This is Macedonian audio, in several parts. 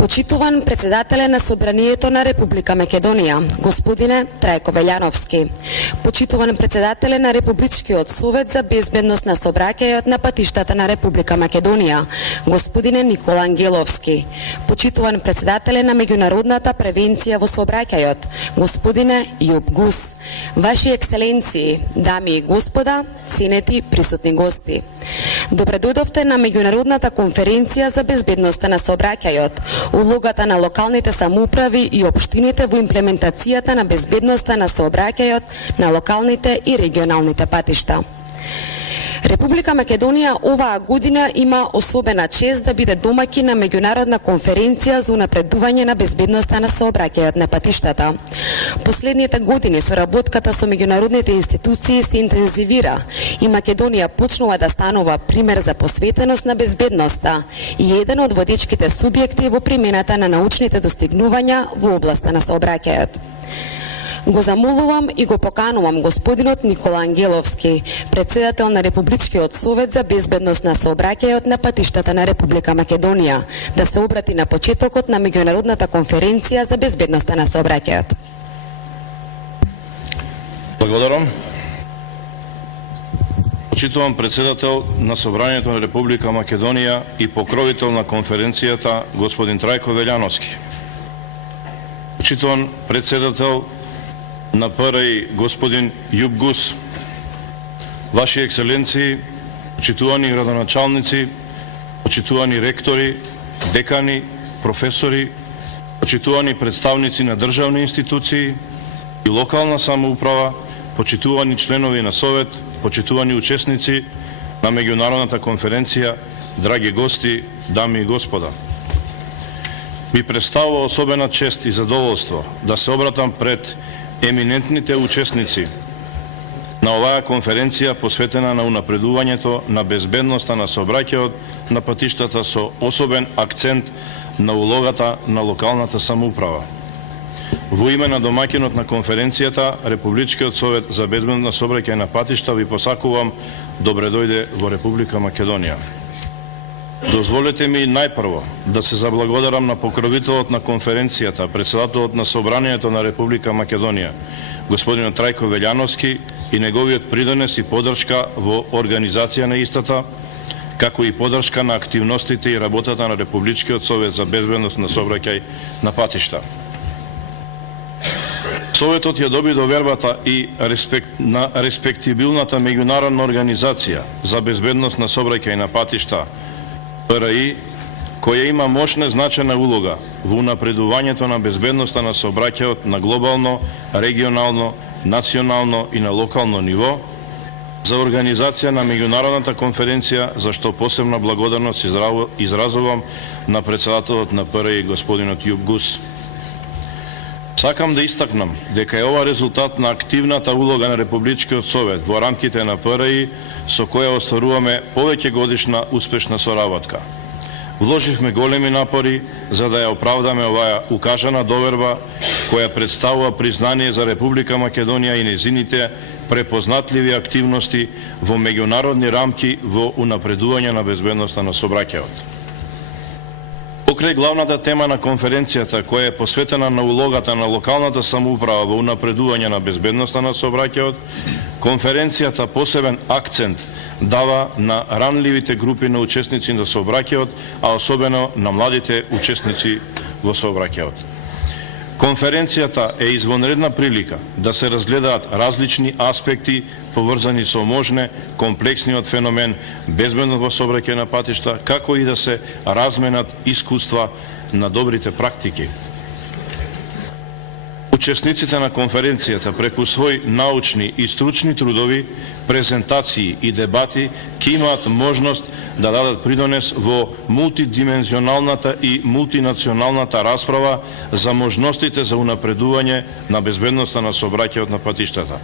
Почитуван председателе на Собранието на Република Македонија, господине Трајко Велјановски. Почитуван председателе на Републичкиот совет за безбедност на сообраќајот на патиштата на Република Македонија, господине Никола Ангеловски. Почитуван председателе на меѓународната превенција во сообраќајот, господине Јуб Гус. Ваши екселенции, дами и господа, ценети присутни гости. Добре дојдовте на меѓународната конференција за безбедноста на сообраќајот, улогата на локалните самоуправи и општините во имплементацијата на безбедноста на сообраќајот на локалните и регионалните патишта. Република Македонија оваа година има особена чест да биде домаќин на меѓународна конференција за унапредување на безбедноста на сообраќајот на патиштата. Последните години соработката со меѓународните институции се интензивира и Македонија почнува да станува пример за посветеност на безбедноста и еден од водечките субјекти во примената на научните достигнувања во областа на сообраќајот. Го замолувам и го поканувам господинот Никола Ангеловски, председател на Републичкиот совет за безбедност на сообраќајот на патиштата на Република Македонија, да се обрати на почетокот на меѓународната конференција за безбедноста на сообраќајот. Благодарам. Почитувам председател на Собранието на Република Македонија и покровител на конференцијата господин Трајко Велјановски. Почитувам председател на ПРИ господин Јуб Гус, Ваши екселенции, почитувани градоначалници, почитувани ректори, декани, професори, почитувани представници на државни институции и локална самоуправа, почитувани членови на Совет, почитувани учесници на меѓународната конференција, драги гости, дами и господа. Ми представува особена чест и задоволство да се обратам пред еминентните учесници на оваа конференција посветена на унапредувањето на безбедноста на сообраќајот на патиштата со особен акцент на улогата на локалната самоуправа. Во име на домаќинот на конференцијата, Републичкиот совет за безбедност на сообраќај на патишта ви посакувам добре дојде во Република Македонија. Дозволете ми најпрво да се заблагодарам на покровителот на конференцијата, председателот на Собранието на Република Македонија, господинот Трајко Велјановски и неговиот придонес и поддршка во организација на истата, како и поддршка на активностите и работата на Републичкиот совет за безбедност на сообраќај на патишта. Советот ја доби довербата и на респектибилната меѓународна организација за безбедност на сообраќај на патишта ПРИ, која има мощна значена улога во унапредувањето на безбедноста на сообраќајот на глобално, регионално, национално и на локално ниво, за организација на меѓународната конференција, за што посебна благодарност изразувам на председателот на ПРИ господинот Јуб Гус. Сакам да истакнам дека е ова резултат на активната улога на Републичкиот совет во рамките на ПРИ, со која остваруваме повеќе годишна успешна соработка. Вложивме големи напори за да ја оправдаме оваа укажана доверба, која представува признание за Република Македонија и незините препознатливи активности во меѓународни рамки во унапредување на безбедноста на сообраќајот. Покрај главната тема на конференцијата, која е посветена на улогата на локалната самоуправа во унапредување на безбедноста на сообраќајот, конференцијата посебен акцент дава на ранливите групи на учесници на сообраќајот, а особено на младите учесници во сообраќајот. Конференцијата е извонредна прилика да се разгледаат различни аспекти поврзани со можне комплексниот феномен безбедност во сообраќај на патишта, како и да се разменат искуства на добрите практики. Учесниците на конференцијата преку своји научни и стручни трудови, презентации и дебати ќе имаат можност да дадат придонес во мултидимензионалната и мултинационалната расправа за можностите за унапредување на безбедноста на сообраќајот на патиштата,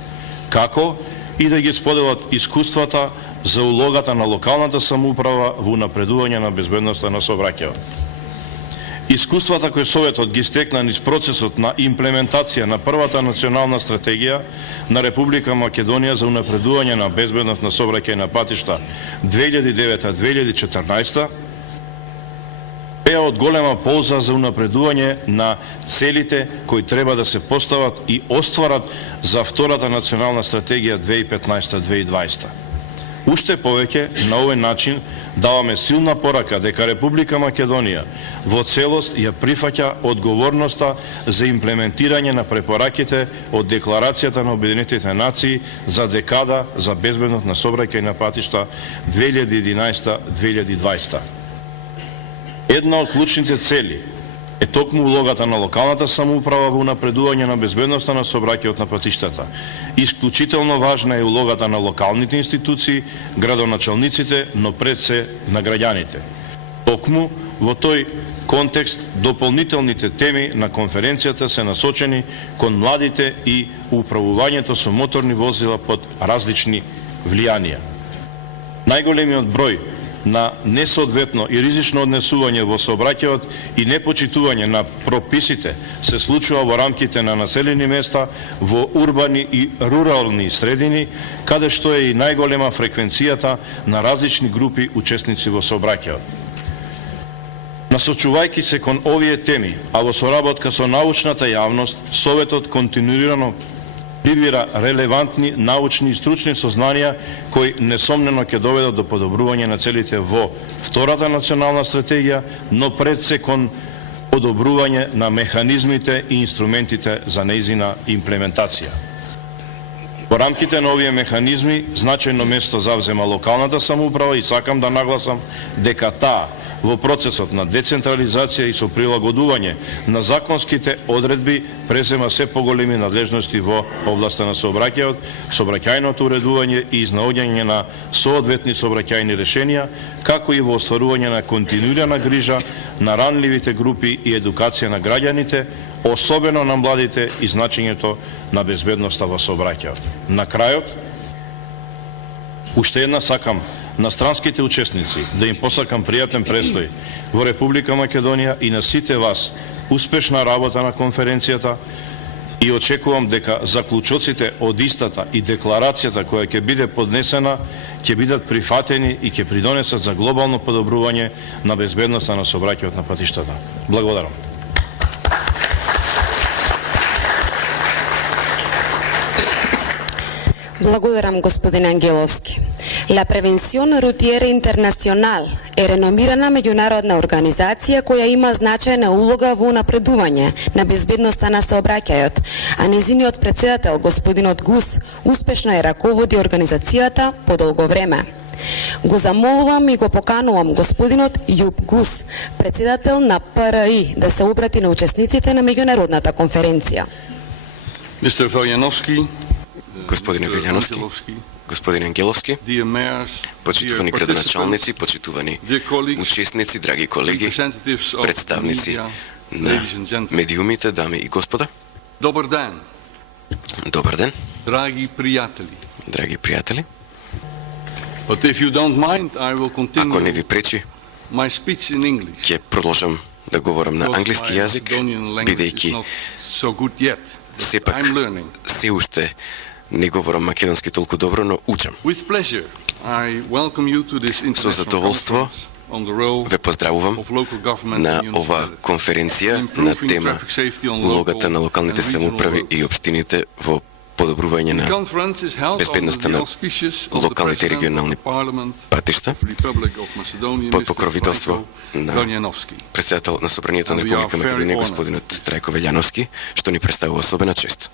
како и да ги споделат искуствата за улогата на локалната самоуправа во унапредување на безбедноста на сообраќајот. Искуствата кои Советот ги стекна низ процесот на имплементација на првата национална стратегија на Република Македонија за унапредување на безбедност на сообраќај на патишта 2009-2014 беа од голема полза за унапредување на целите кои треба да се постават и остварат за втората национална стратегија 2015-2020. Уште повеќе, на овој начин даваме силна порака дека Република Македонија во целост ја прифаќа одговорноста за имплементирање на препораките од Декларацијата на Обединетите нации за декада за безбедност на сообраќај на патишта 2011-2020. Една од клучните цели е токму улогата на локалната самоуправа во унапредување на безбедноста на сообраќајот на патиштата. Исклучително важна е улогата на локалните институции, градоначалниците, но пред се на граѓаните. Токму во тој контекст дополнителните теми на конференцијата се насочени кон младите и управувањето со моторни возила под различни влијанија. Најголемиот број на несоодветно и ризично однесување во сообраќајот и непочитување на прописите се случува во рамките на населени места, во урбани и рурални средини, каде што е и најголема фреквенцијата на различни групи учесници во сообраќајот. Насочувајќи се кон овие теми, а во соработка со научната јавност, Советот континуирано прибира релевантни научни и стручни сознанија кои несомнено ќе доведат до подобрување на целите во втората национална стратегија, но пред се кон подобрување на механизмите и инструментите за нејзина имплементација. Во рамките на овие механизми значајно место завзема локалната самоуправа и сакам да нагласам дека таа во процесот на децентрализација и со прилагодување на законските одредби презема се поголеми надлежности во областа на сообраќајот, сообраќајното уредување и изнаоѓање на соодветни сообраќајни решенија, како и во остварување на континуирана грижа на ранливите групи и едукација на граѓаните, особено на младите и значењето на безбедноста во сообраќајот. На крајот, уште една сакам на странските учесници да им посакам пријатен престој во Република Македонија и на сите вас успешна работа на конференцијата и очекувам дека заклучоците од истата и декларацијата која ќе биде поднесена ќе бидат прифатени и ќе придонесат за глобално подобрување на безбедноста на сообраќајот на патиштата. Благодарам. Благодарам, господин Ангеловски. La Prevención Rutiera Internacional е реномирана меѓународна организација која има значајна улога во напредување на безбедноста на сообраќајот, а незиниот председател, господинот Гус, успешно ја раководи организацијата по долго време. Го замолувам и го поканувам господинот Јуб Гус, председател на ПРИ, да се обрати на учесниците на меѓународната конференција. Mr. Veljanovski, Господине Велјановски, господин Ангеловски, почитувани градоначалници, почитувани учесници, драги колеги, представници на медиумите, дами и господа. Добър ден, Добър ден, драги приятели. драги приятели. But if you don't mind, I will continue Ако не ви пречи, my speech in English. ќе продолжам да говорам на англиски Because my јазик, Macedonian language is бидејќи not so good yet. сепак I'm learning. се уште не говорам македонски толку добро, но учам. With pleasure, I welcome you to this Со international задоволство conference on the role ве поздравувам of local government на and ова municipality. конференција на тема Traffic safety on улогата на local локалните and regional самоуправи roads. и општините во подобрување The на conference is held безбедноста under the на auspices of the локалните и President регионални of the Parliament патишта of the Republic of Macedonia, под Mr. покровителство Trajko на Veljanovski. председател на Собранието на And we are Република very Македонија honored. господинот Трајко Велјановски, што ни представува особена чест.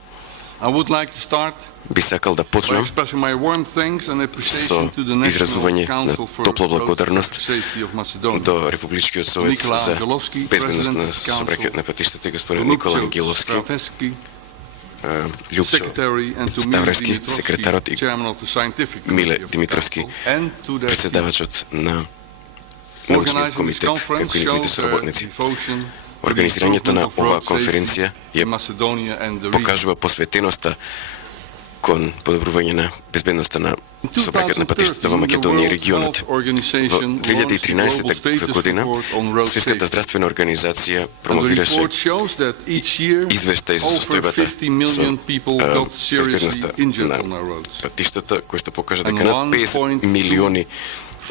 I would like to start Би сакал да by почнам expressing my warm thanks and appreciation to the National изразување Council на for топла Road благодарност Safety of Macedonia. до Републичкиот совет Никола за Анджеловски, безбедност на President of the Council, сообраќајот на патиштата и господин Никола Lukčo Ангеловски, Stravevski, Љупчо Secretary, and to Mile Ставревски, Dimitrovski, секретарот и Chairman of the Scientific Миле Committee of the Димитровски, Council, and to their team. председавачот на научниот Organizing this комитет, conference како и неговите shows their соработници. devotion to the Организирањето на improvement of оваа road конференција safety in Macedonia and the region. покажува посветеноста кон подобрување на безбедноста на сообраќајот на патиштата во Македонија и регионот. Во 2013 година Светската здравствена организација промовираше извештај за состојбата со безбедноста на патиштата, кој што покажа дека над 50 милиони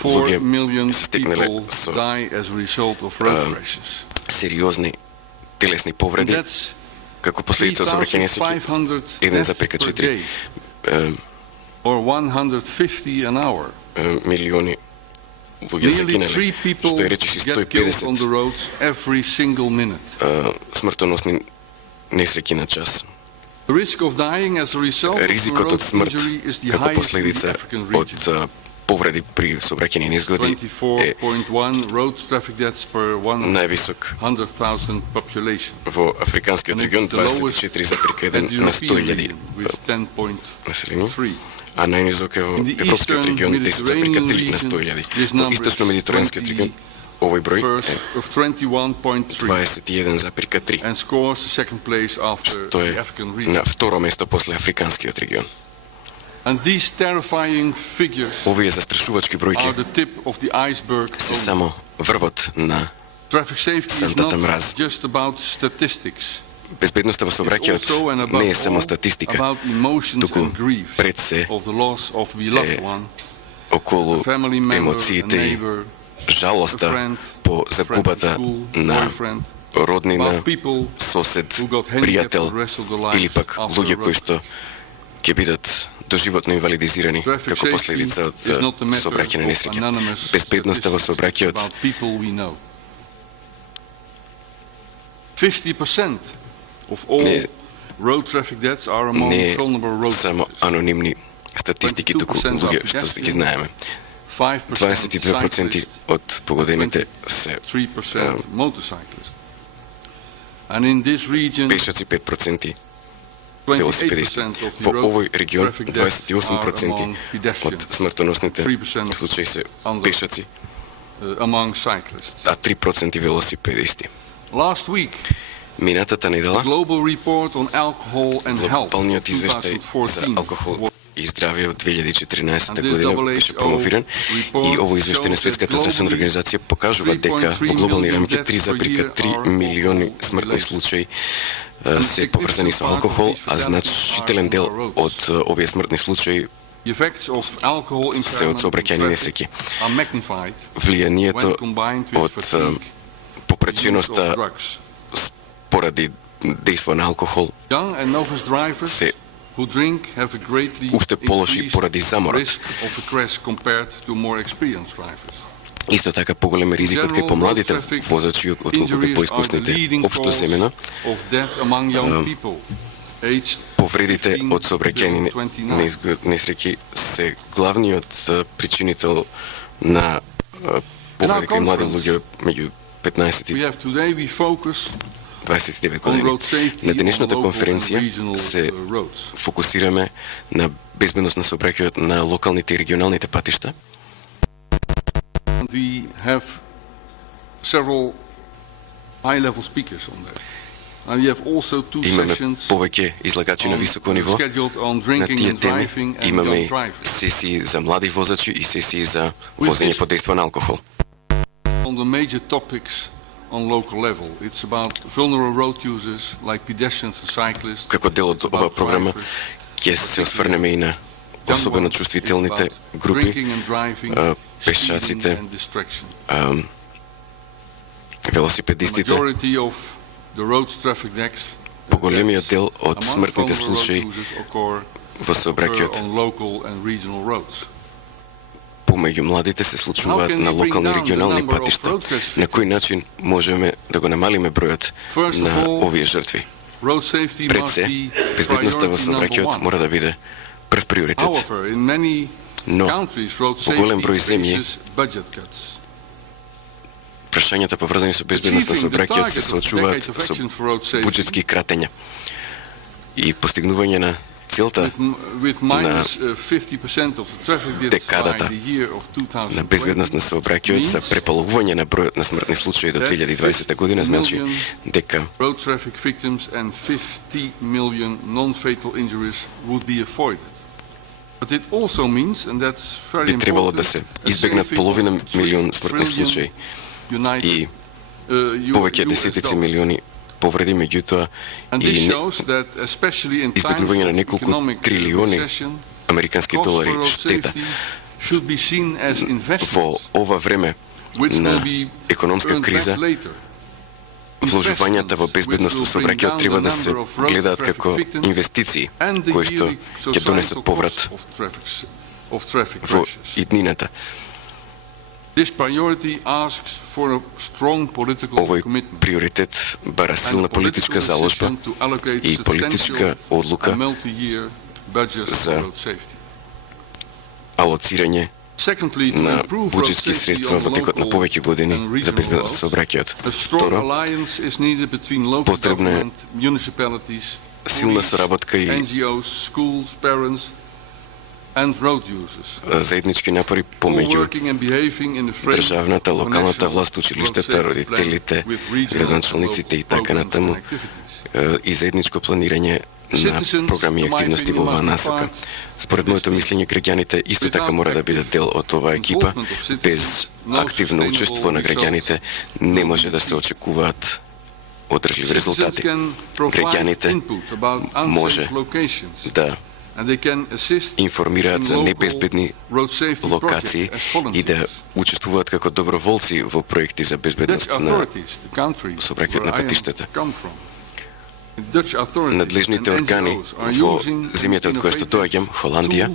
4 million се стигнале people со die as a result of road crashes. сериозни телесни повреди That's како последица од сообраќајни несреќи 3,500 1,4 or 150 an hour. милиони луѓе Nearly загинале, 3 people што е речиси get killed on the 150 roads every single minute. смртоносни несреќи на час. The risk of dying as a result of a Ризикот road од смрт injury is the како highest in the последица African од region. повреди при сообраќајни незгоди е 24.1 road traffic deaths per највисок 100,000 population. во африканскиот And регион, it's the lowest 24,1 at the на European 100,000 region with 10.3. населени, а најнизок е во In the европскиот Eastern регион 10,3 Mediterranean на region, 100,000. this Во number источно-медитеранскиот is регион овој број First е of 21.3 21,3, and scores the second place after што the е African region. на второ место после африканскиот регион. And these terrifying figures Овие застрашувачки are бројки the tip of the iceberg. се само врвот на Traffic safety is сантата not мраз. just about statistics. безбедноста во It's сообраќајот also and above не е само all статистика, about emotions туку and grief пред се of the loss of a beloved one, околу a family member, a емоциите и neighbor, a жалоста friend, по a friend загубата from school, на boyfriend, роднина, about people сосед, who got handicapped пријател for the rest of their lives или пак after луѓе a кои road што ќе бидат доживотно инвалидизирани Traffic како safety последица од is not a matter сообраќајни of несреќи. anonymous Безбедноста во statistics. It's сообраќајот about people we know. 50% of all Не- road traffic deaths are among не vulnerable road само users. анонимни статистики, туку 22% луѓе are што ги pedestrians, знаеме. 5% 22% cyclists, од погодените се 3% motorcyclists. And in this region, пешаци, 5% велосипедисти. 28% of the Во road овој регион traffic deaths are 28% among pedestrians, од смртоносните 3% случаи се under- пешаци, among cyclists. а 3% велосипедисти. Last week, Минатата the недела Global Report on Alcohol and Health of глобалниот извештај за 2014 алкохол и здравје од 2014 And this година беше промовиран и овој извештај на Светската здравствена организација покажува дека во глобални рамки 3,3 милиони смртни случаи се поврзани со алкохол, а значителен дел од овие смртни случаи The effects of alcohol се од impairment сообраќајни on несреќи. traffic are magnified Влијанието when combined with од fatigue, use of попреченоста drugs. поради дејство на алкохол Young and novice drivers се who drink have a greatly уште полоши increased поради заморот. risk of a crash compared to more experienced drivers. Исто така поголем е ризикот кај помладите возачи отколку кај поискусните. Општо земено, of death among young people aged повредите 15 од сообраќајни till 29. несреќи се главниот причинител на повреди кај млади луѓе меѓу 15 We и have today we focus 29 on години. road safety На on денешната local and конференција regional се roads. фокусираме на безбедност на сообраќајот на локалните и регионалните патишта. And we have several high-level speakers on that. And we have also two Имаме sessions повеќе излагачи на високо ниво scheduled on на drinking тие and теми. driving and Имаме young и drivers. сесии за млади возачи и сесии за возење под дејство на алкохол. On the major topics on local level. It's about vulnerable road users like pedestrians and cyclists. Како дел од It's оваа about програма drivers, ќе се осврнеме и на young особено ones. чувствителните It's about групи, drinking and driving, пешаците, speeding and distraction. The велосипедистите. majority of the road traffic deaths Поголемиот дел од among смртните vulnerable road случаи users occur во сообраќајот on local and regional roads. помеѓу младите се случуваат на локални и регионални патишта. На кој начин можеме да го намалиме бројот на овие жртви? Road safety Пред must се, be безбедноста во priority number сообраќајот one. мора да биде прв приоритет. However, in many Но countries, road во голем safety број земји faces budget cuts. прашањата поврзани со безбедност на Achieving the сообраќајот се target of соочуваат decades of со action for road safety буџетски кратења. И постигнување на целта with minus 50% of the traffic deaths by декадата the year of 2020 на безбедност на сообраќајот за преполовување на бројот на смртни случаи до 2020 година значи дека road traffic victims and 50 million non-fatal injuries would be avoided. But it also means, and that's very би требало да important, се a избегнат saving половина of милион 3 смртни trillion случаи United, и US повеќе десетици dollars. милиони повреди, меѓутоа And this и shows that especially in times избегнување на of неколку economic трилиони recession, американски costs долари for road штета safety should be seen as Во investments ова време which will на be економска earned криза, back later. вложувањата во безбедност во сообраќајот треба да се гледаат како инвестиции, кои што ќе донесат поврат во иднината. This priority asks for a strong political Овој commitment приоритет бара and a силна political политичка заложба decision to allocate и политичка substantial одлука multi-year budgets за for road safety. алоцирање Secondly, to на improve road буџетски safety средства on во текот на local повеќе and години за regional безбедност roads, со сообраќајот. a strong Второ, alliance is needed between local Потребна е government, municipalities, силна police, соработка и NGOs, schools, parents, and road users. заеднички напори All помеѓу working and behaving in the frame државната, of a локалната national власт, road училиштата, safety родителите, plan with regional градоначалниците и and така local натаму, programs and activities. и заедничко планирање на програми и активности во оваа насока. Според моето мислење, граѓаните исто така мора да бидат дел од оваа екипа. Без активно учество на граѓаните не може да се очекуваат одржливи резултати. Граѓаните може да информираат за небезбедни локации и да учествуваат како доброволци во проекти за безбедност на сообраќајот на патиштата. Надлежните органи во земјата од која што доаѓам, Холандија,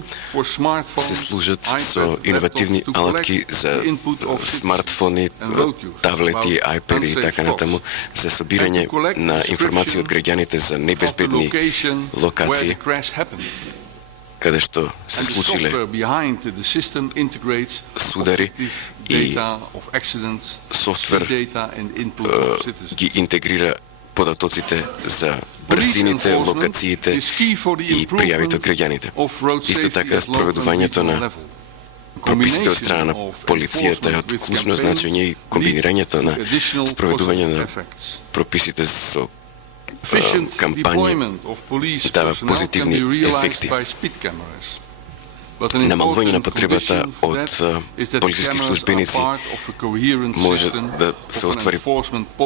се служат со иновативни алатки за смартфони, таблети, айпеди и така натаму, за собирање на информација од граѓаните за небезбедни локации, каде што се случиле судари и софтвер ги интегрира податоците за брзините, локациите и пријавите од граѓаните. Исто така, спроведувањето на прописите од страна на полицијата е од клучно значење и комбинирањето на спроведување на прописите со кампањи дава позитивни ефекти. Намалување на потребата од полициски службеници може да се оствари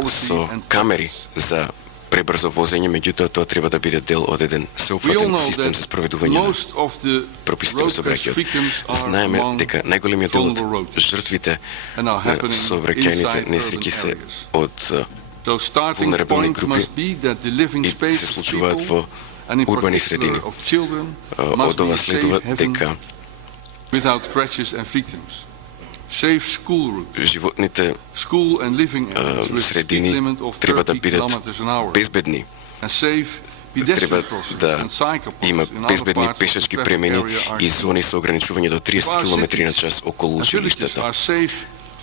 со камери за пребрзо возење, меѓутоа тоа треба да биде дел од еден сеопфатен систем за спроведување на прописите во сообраќајот. Знаеме дека најголемиот дел од жртвите на сообраќајните несреќи се од вулнерабилни групи и се случуваат во урбани средини. Од ова следува дека животните средини треба да бидат безбедни. Треба да има безбедни пешачки премени и зони со ограничување до 30 км на час околу училиштата.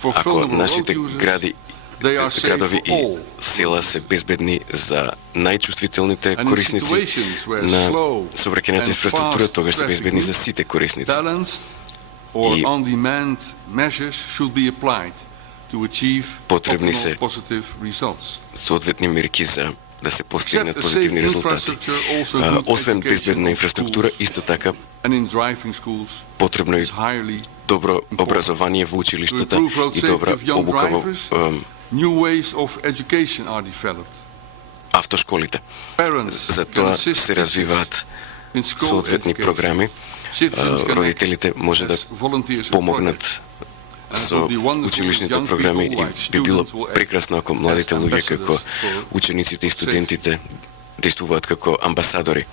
Ако нашите градови и села се безбедни за најчувствителните корисници на сообраќајната инфраструктура, тогаш се безбедни за сите корисници. И потребни се соодветни мерки за да се постигнат позитивни резултати. Освен безбедна инфраструктура, исто така потребно е добро образование во училиштата и добра обука во автошколите. За тоа се развиваат соодветни програми. Родителите може да помогнат со училишните програми и би било прекрасно ако младите луѓе како учениците и студентите действуваат како амбасадори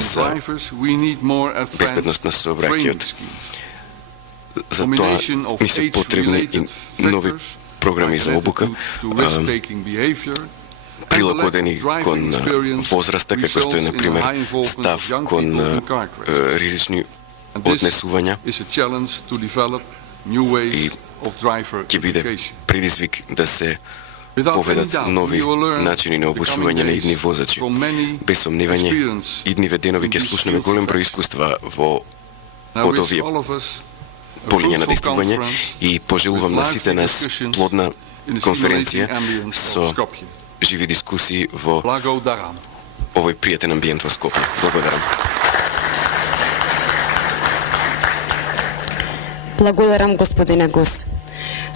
за безбедност на сообраќајот. За тоа ни се потребни и нови програми за обука, прилагодени кон возраста, како што е, например, став кон ризични однесувања и ќе биде предизвик да се поведат нови начини на обучување на идни возачи. Без сомневање, идниве денови ќе слушнеме голем број искуства од овие полиња на действување и пожелувам на сите нас плодна конференција со живи дискусии во овој пријатен амбиент во Скопје. Благодарам. Благодарам, господине Гус.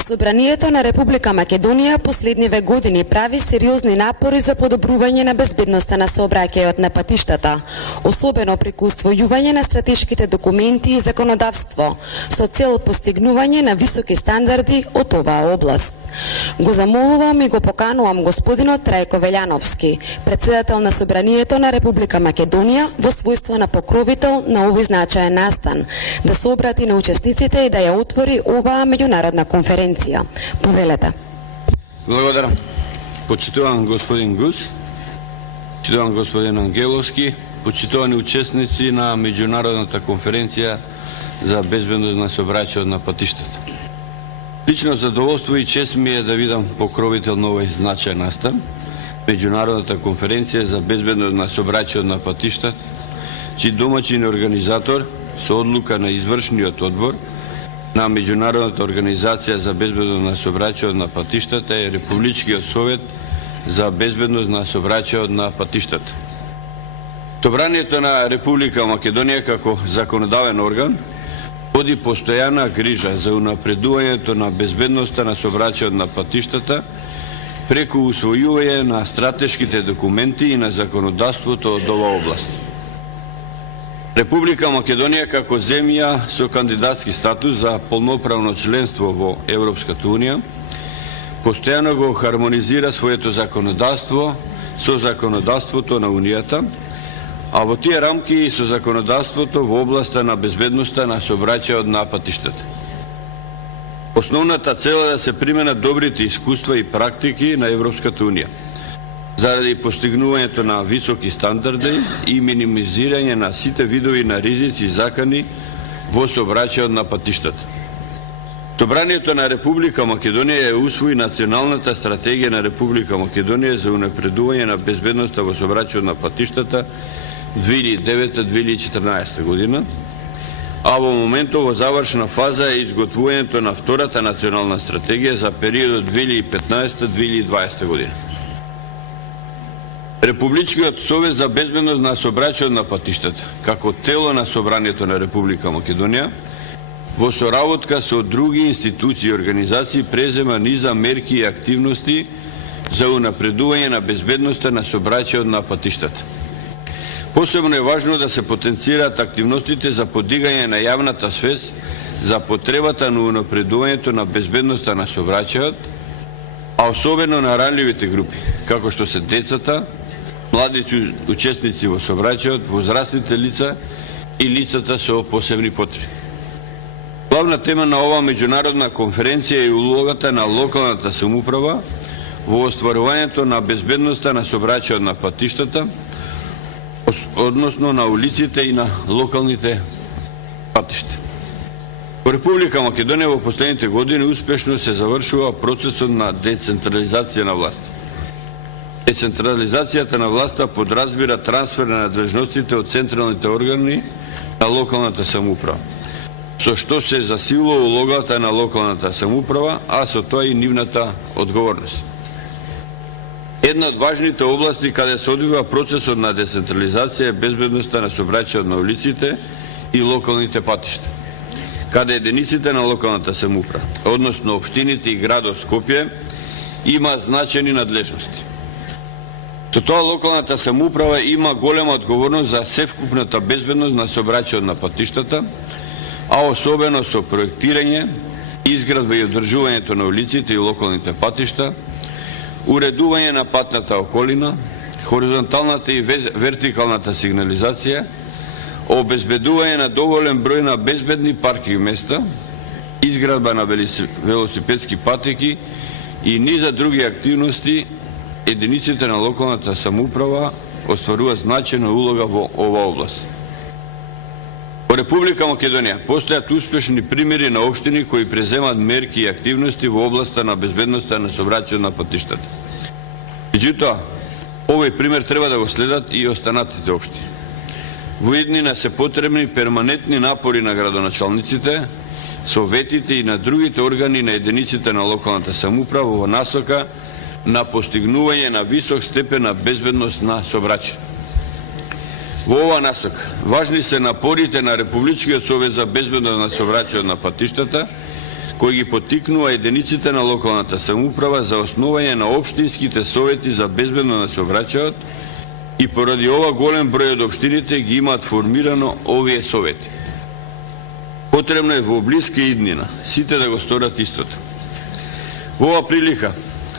Собранието на Република Македонија последниве години прави сериозни напори за подобрување на безбедноста на сообраќајот на патиштата, особено преку усвојување на стратешките документи и законодавство, со цел постигнување на високи стандарди од оваа област. Го замолувам и го поканувам господинот Трајко Велјановски, председател на Собранието на Република Македонија, во својство на покровител на овој значаен настан, да се обрати на учесниците и да ја отвори оваа меѓународна конференција. Повелете. Благодарам. Почитуван господин Гус, почитуван господин Ангеловски, почитувани учесници на меѓународната конференција за безбедност на сообраќајот на патиштата. Лично задоволство и чест ми е да видам покровител на овој значаен настан, меѓународната конференција за безбедност на сообраќајот на патиштата, чиј домаќин и организатор со одлука на извршниот одбор на Меѓународната организација за безбедност на сообраќајот на патиштата е Републичкиот совет за безбедност на сообраќајот на патиштата. Собранието на Република Македонија како законодавен орган води постојана грижа за унапредувањето на безбедноста на сообраќајот на патиштата преку усвојување на стратешките документи и на законодавството од оваа област. Република Македонија како земја со кандидатски статус за полноправно членство во Европската Унија постојано го хармонизира своето законодавство со законодавството на Унијата, а во тие рамки и со законодавството во областа на безбедноста на сообраќајот на патиштата. Основната цел е да се применат добрите искуства и практики на Европската Унија заради постигнувањето на високи стандарди и минимизирање на сите видови на ризици и закани во сообраќајот на патиштата. Собранието на Република Македонија ја усвои националната стратегија на Република Македонија за унапредување на безбедноста во сообраќајот на патиштата 2009-2014 година, а во моментот во завршна фаза е изготвувањето на втората национална стратегија за периодот 2015-2020 година. Републичкиот совет за безбедност на сообраќајот на патиштата, како тело на Собранието на Република Македонија, во соработка со други институции и организации презема низа мерки и активности за унапредување на безбедноста на сообраќајот на патиштата. Посебно е важно да се потенцираат активностите за подигање на јавната свест за потребата на унапредувањето на безбедноста на сообраќајот, а особено на ранливите групи, како што се децата, младите учесници во сообраќајот, возрастните лица и лицата со посебни потреби. Главна тема на оваа меѓународна конференција е улогата на локалната самоуправа во остварувањето на безбедноста на сообраќајот на патиштата, односно на улиците и на локалните патишта. Во Република Македонија во последните години успешно се завршува процесот на децентрализација на власт. Децентрализацијата на власта подразбира трансфер на надлежностите од централните органи на локалната самоуправа, со што се засилува улогата на локалната самоуправа, а со тоа и нивната одговорност. Една од важните области каде се одвива процесот на децентрализација е безбедноста на сообраќајот на улиците и локалните патишта, каде единиците на локалната самоуправа, односно општините и градот Скопје, има значени надлежности. Со тоа локалната самоуправа има голема одговорност за севкупната безбедност на сообраќајот на патиштата, а особено со проектирање, изградба и одржувањето на улиците и локалните патишта, уредување на патната околина, хоризонталната и вертикалната сигнализација, обезбедување на доволен број на безбедни паркинг места, изградба на велосипедски патеки и низа други активности, единиците на локалната самоуправа остварува значајна улога во оваа област. Во Република Македонија постојат успешни примери на општини кои преземат мерки и активности во областа на безбедноста на сообраќајот на патиштата. Меѓутоа, овој пример треба да го следат и останатите општини. Во иднина се потребни перманентни напори на градоначалниците, советите и на другите органи на единиците на локалната самоуправа во насока на постигнување на висок степен на безбедност на сообраќајот. Во оваа насока важни се напорите на Републичкиот совет за безбедност на сообраќајот на патиштата, кој ги поттикнува единиците на локалната самоуправа за основање на општинските совети за безбедно на сообраќајот и поради ова голем број од општините ги имаат формирано овие совети. Потребно е во блиска иднина сите да го сторат истото. Во ова прилика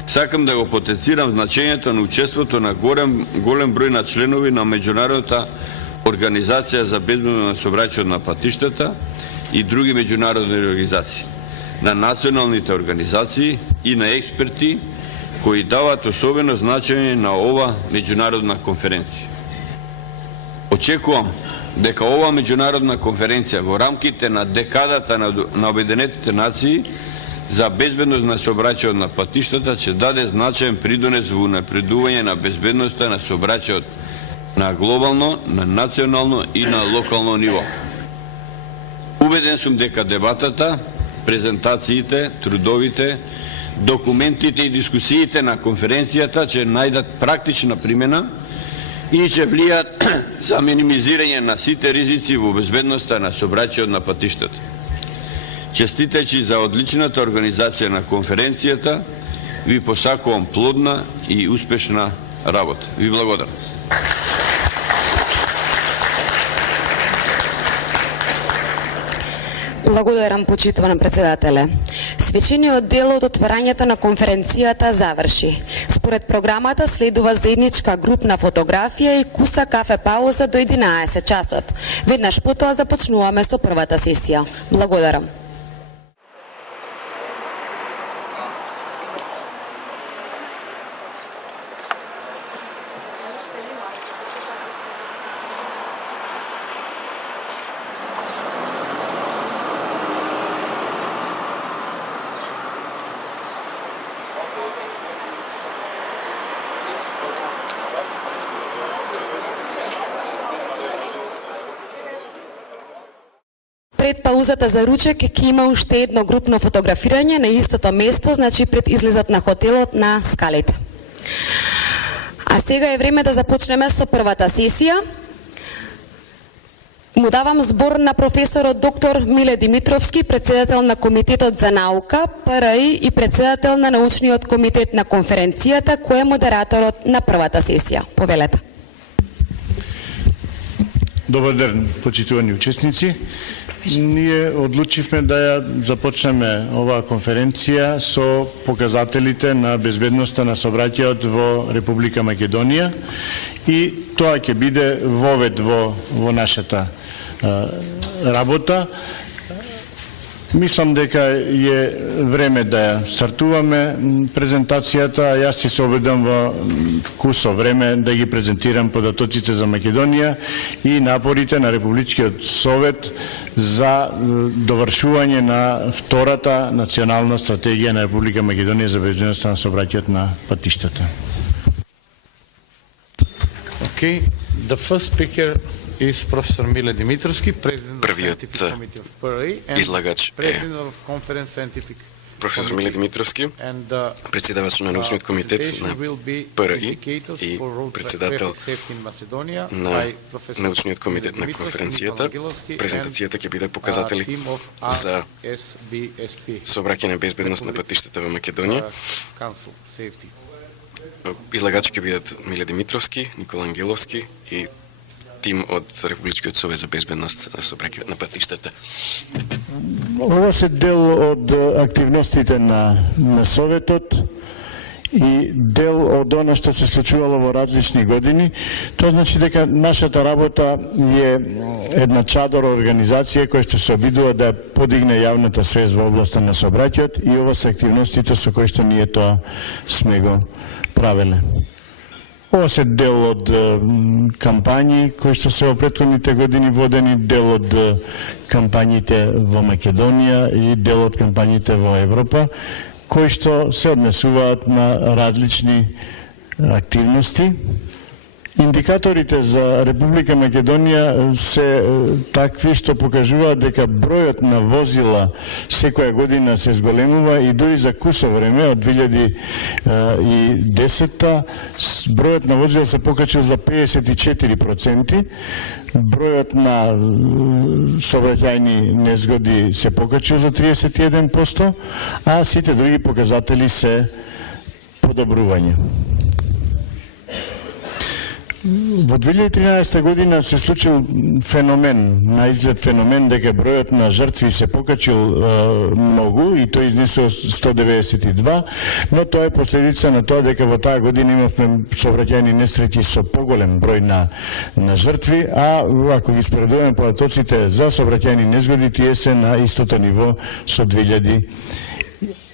сакам да го потенцирам значењето на учеството на голем број на членови на Меѓународната организација за безбедно на сообраќајот на патиштата и други меѓународни организации, на националните организации и на експерти кои даваат особено значење на ова меѓународна конференција. Очекувам дека ова меѓународна конференција во рамките на декадата на Обединетите нации за безбедност на сообраќајот на патиштата ќе даде значаен придонес во унапредување на безбедноста на сообраќајот на глобално, на национално и на локално ниво. Убеден сум дека дебатата, презентациите, трудовите, документите и дискусиите на конференцијата ќе најдат практична примена и ќе влијат за минимизирање на сите ризици во безбедноста на сообраќајот на патиштата. Честитајќи за одличната организација на конференцијата, ви посакувам плодна и успешна работа. Ви благодарам. Благодарам, почитуван председателе. Свечениот дел од отворањето на конференцијата заврши. Според програмата следува заедничка групна фотографија и куса кафе пауза до 11 часот. Веднаш потоа започнуваме со првата сесија. Благодарам. Пред паузата за ручек ќе има уште едно групно фотографирање на истото место, значи пред излезот на хотелот на скалите. А сега е време да започнеме со првата сесија. Му давам збор на професорот доктор Миле Димитровски, председател на Комитетот за наука, ПРИ и председател на научниот комитет на конференцијата, кој е модераторот на првата сесија. Повелете. Добар ден, почитувани учесници. Ние одлучивме да ја започнеме оваа конференција со показателите на безбедноста на сообраќајот во Република Македонија и тоа ќе биде вовед во нашата работа. Мислам дека е време да ја стартуваме презентацијата. Јас ќе се обидам во кусо време да ги презентирам податоците за Македонија и напорите на Републичкиот совет за довршување на втората национална стратегија на Република Македонија за безбедноста на сообраќајот на патиштата. Okay, the first speaker is Professor Mile Dimitrovski, President of the Scientific Committee of PRI and President of Conference Scientific. Професор Миле Димитровски, председавач на научниот комитет на ПРИ и председател на научниот комитет на конференцијата. Презентацијата ќе биде показатели за сообраќање на безбедност на патиштата во Македонија. Излагачи ќе бидат Миле Димитровски, Никола Ангеловски и тим од Републичкиот совет за безбедност на сообраќајот на патиштата. Ова се дел од активностите на Советот и дел од она што се случувало во различни години. Тоа значи дека нашата работа е една чадор организација која што се обидува да подигне јавната свест во областа на сообраќајот и ова се активностите со кои што ние тоа сме го правеле. Ова се дел од кампањи кои што се во претходните години водени, дел од кампањите во Македонија и дел од кампањите во Европа, кои што се однесуваат на различни активности Индикаторите за Република Македонија се такви што покажуваат дека бројот на возила секоја година се зголемува и дури за кусо време од 2010 бројот на возила се покачил за 54%, бројот на сообраќајни незгоди се покачил за 31%, а сите други показатели се подобрување. Во 2013 година се случил феномен, на изглед феномен, дека бројот на жртви се покачил многу и тој изнесува 192, но тоа е последица на тоа дека во таа година имавме сообраќајни несреќи со поголем број на жртви, а ако ги споредуваме податоците за сообраќајни незгоди, тие се на истото ниво со 2000.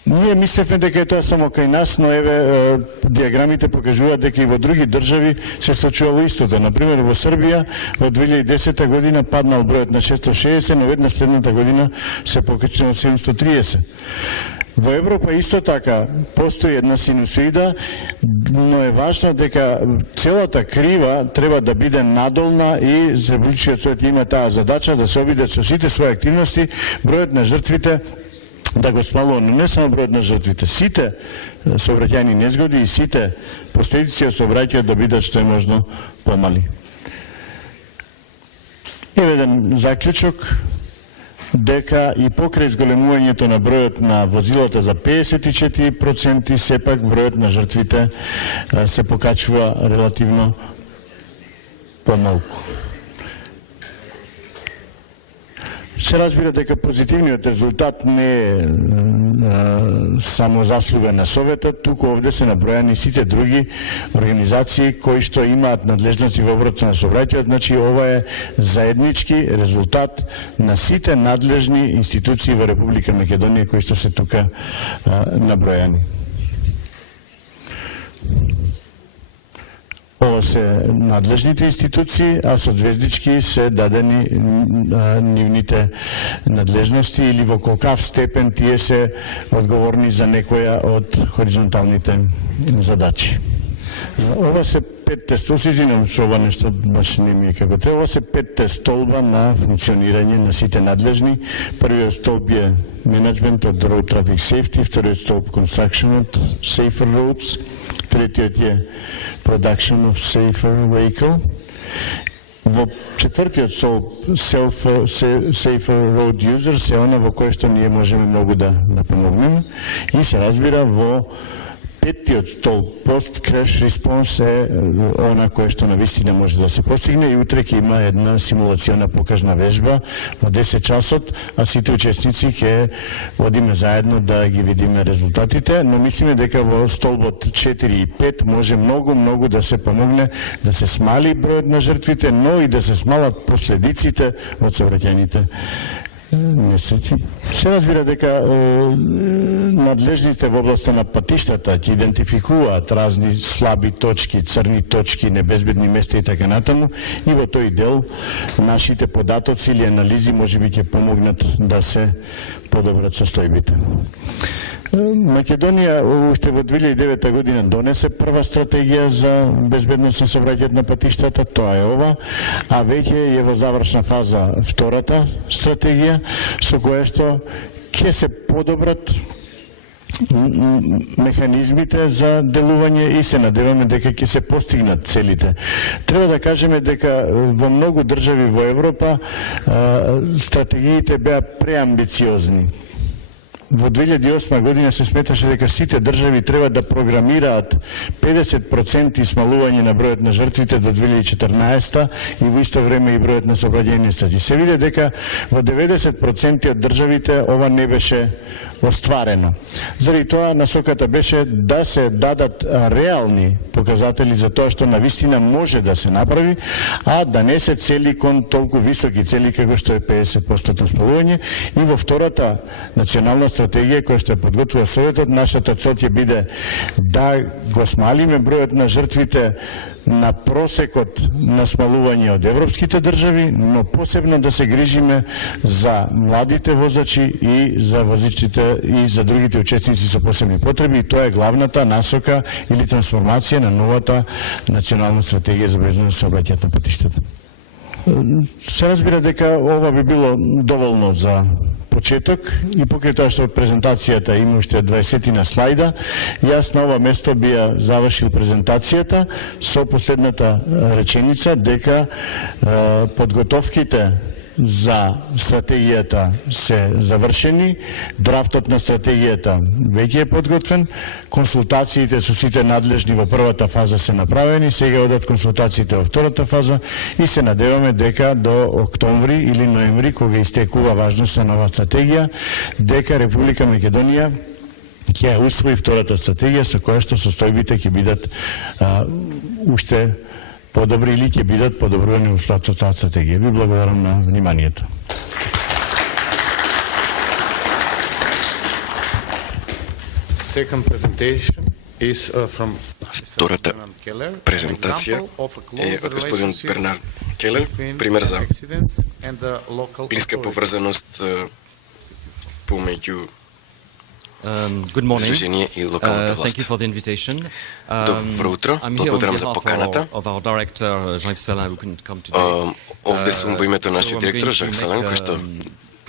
Ние мислевме дека е тоа само кај нас, но еве диаграмите покажуваат дека и во други држави се случувало истото. Например, во Србија во 2010 година паднал бројот на 660, но веднаш следната година се покачил на 730. Во Европа исто така постои една синусоида, но е важно дека целата крива треба да биде надолна и Републичкиот совет има таа задача да се обиде со сите своји активности бројот на жртвите да го смалува, но не само бројот на жртвите, сите сообраќајни незгоди и сите последици од сообраќајот да бидат што е можно помали. Еве еден заклучок дека и покрај зголемувањето на бројот на возилата за 54%, сепак бројот на жртвите се покачува релативно помалку. Се разбира дека позитивниот резултат не е само заслуга на Советот, туку овде се набројани сите други организации кои што имаат надлежности во обработка на сообраќајот, значи ова е заеднички резултат на сите надлежни институции во Република Македонија кои што се тука набројани. Ова се надлежните институции, а со звездички се дадени нивните надлежности или во колкав степен тие се одговорни за некоја од хоризонталните задачи. Ова се петте столба, се извинам што ова нешто баш не ми е како треба, ова се петте столба на функционирање на сите надлежни. Првиот столб е менеджмент од Road Traffic Safety, вториот столб Construction od Safer Roads, третиот е Production of Safer Vehicle. Во четвртиот столб Safer Road Users е она во кој што ние можеме многу да помогнеме и се разбира во петтиот столб Post Crash Response е она кое што навистина може да се постигне и утре ќе има една симулациона покажна вежба во 10 часот, а сите учесници ќе одиме заедно да ги видиме резултатите, но мислиме дека во столбот 4 и 5 може многу да се помогне да се смали бројот на жртвите, но и да се смалат последиците од сообраќајните несреќи. Се разбира дека надлежните во областта на патиштата ќе идентификуваат разни слаби точки, црни точки, небезбедни места и така натаму, и во тој дел нашите податоци или анализи можеби ќе помогнат да се подобрат состојбите. Македонија уште во 2009 година донесе прва стратегија за безбедност на сообраќајот на патиштата, тоа е ова, а веќе е во завршна фаза втората стратегија со која што ќе се подобрат механизмите за делување и се надеваме дека ќе се постигнат целите. Треба да кажеме дека во многу држави во Европа стратегиите беа преамбициозни. Во 2008 година се сметаше дека сите држави треба да програмираат 50% смалување на бројот на жртвите до 2014 и во исто време и бројот на сообраќајни несреќи. Се види дека во 90% од државите ова не беше остварено. Заради тоа насоката беше да се дадат реални показатели за тоа што навистина може да се направи, а да не се цели кон толку високи цели како што е 50% смалување. И во втората национална стратегија која што е подготвува Советот, нашата цел ќе биде да го смалиме бројот на жртвите на просекот на смалување од европските држави, но посебно да се грижиме за младите возачи и за возачите и за другите учесници со посебни потреби, и тоа е главната насока или трансформација на новата национална стратегија за безбедност на сообраќајот на патиштата. Се разбира дека ова би било доволно за почеток и покрај тоа што презентацијата има уште 20 на слайда, јас на ова место би ја завршил презентацијата со последната реченица дека подготовките за стратегијата се завршени, драфтот на стратегијата веќе е подготвен, консултациите со сите надлежни во првата фаза се направени, сега одат консултациите во втората фаза и се надеваме дека до октомври или ноември, кога истекува важноста на оваа стратегија, дека Република Македонија ќе усвои втората стратегија со која што состојбите ќе бидат уште подобри или ќе бидат подобрувани условата со таа стратегија. Ви благодарам на вниманието. Second presentation is from Втората презентација е од господин Бернар Келер, пример за блиска поврзаност помеѓу Сдружение и локалната власт. Добро утро, благодарам за поканата. Овде сум во името нашиот директор Жак Сален, кој што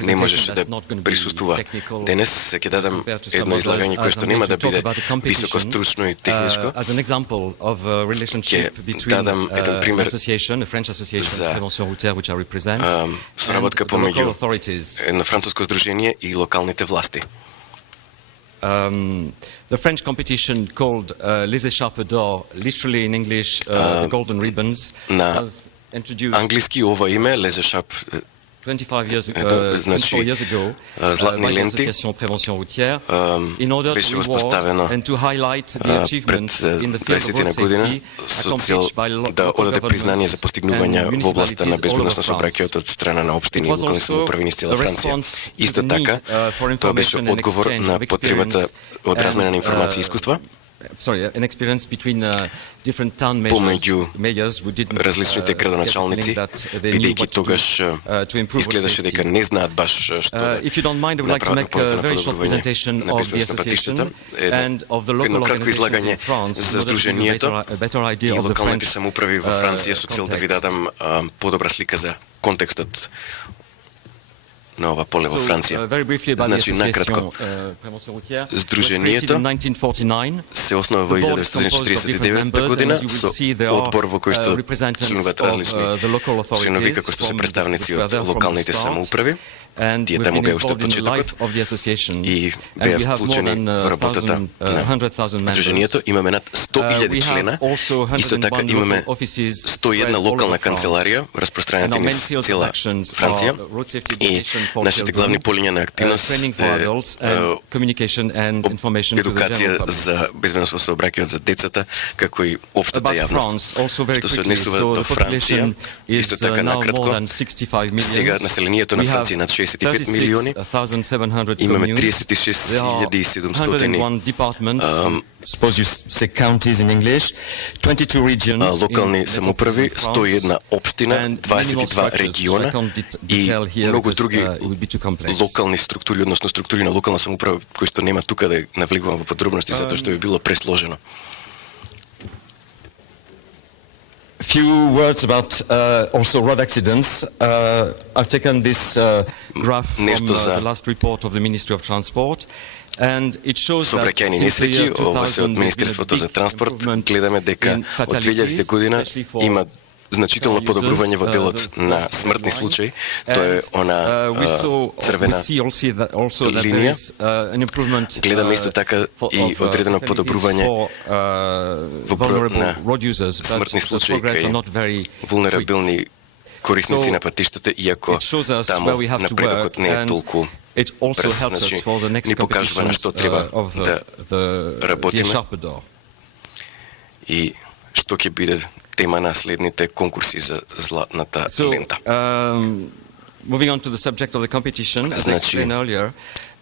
не можеше да присуствува денес. Ќе дадам едно излагање кое што нема да биде високо стручно и техничко. Ќе дадам еден пример за соработка помеѓу едно француско здружение и локалните власти. The French competition called Les Écharpes d'Or, literally in English, the Golden Ribbons, was introduced англиски ова име Les Écharpes 24 years ago by the Association Prévention Routière in order to reward and to highlight the achievements in the field of road safety accomplished by local признание за governments постигнувања во областта на безбедност на сообраќајот од страна на општини и локални самоуправи низ цела Франција. Исто така, тоа беше одговор на потребата од размена на информација и искуства помеѓу различните градоначалници, бидејќи тогаш изгледаше дека не знаат баш што да направат на полето на подобрување на безбедност на патиштата. Едно кратко излагање за Сдруженијето и локалните самоуправи во Франција со цел да ви дадам подобра слика за контекстот на ова поле во Франција. Значи, накратко, Сдруженијето се основа во 1949 година со одбор во кој што членуваат различни членови како што се представници од локалните самоуправи. Тие таму беа уште почетокот и беа вклучени во работата на Сдруженијето. Имаме над 100.000 члена. Исто така имаме 101 локална канцеларија, распространети низ цела Франција. И нашите главни полиња на активност е едукација за безбедност во сообраќајот за децата, како и општата јавност. Што се однесува до Франција, исто така накратко, сега населението на Франција над 65 милиони, имаме 36.700 локални самоуправи, 101 општина, 22 региона и многу други локални структури, односно структури на локална самоуправа, кои што нема тука да навлегувам во подробности, затоа што би било пресложено. Few words about also road accidents. I've taken this graph from the last report of the Ministry of Transport, and it shows that since the year 2000 Министерството за транспорт гледаме дека од 2000 година има значително подобрување во делот на смртни случаи. Тоа е она црвена линија. Гледаме исто така и одредено подобрување во бројот на смртни случаи кај вулнерабилни корисници на патиштата, иако таму напредокот не е толку брз. Значи, ни покажува на што треба да работиме и што ќе биде тема на следните конкурси за златната лента. Moving on to the subject of the competition, as I explained earlier,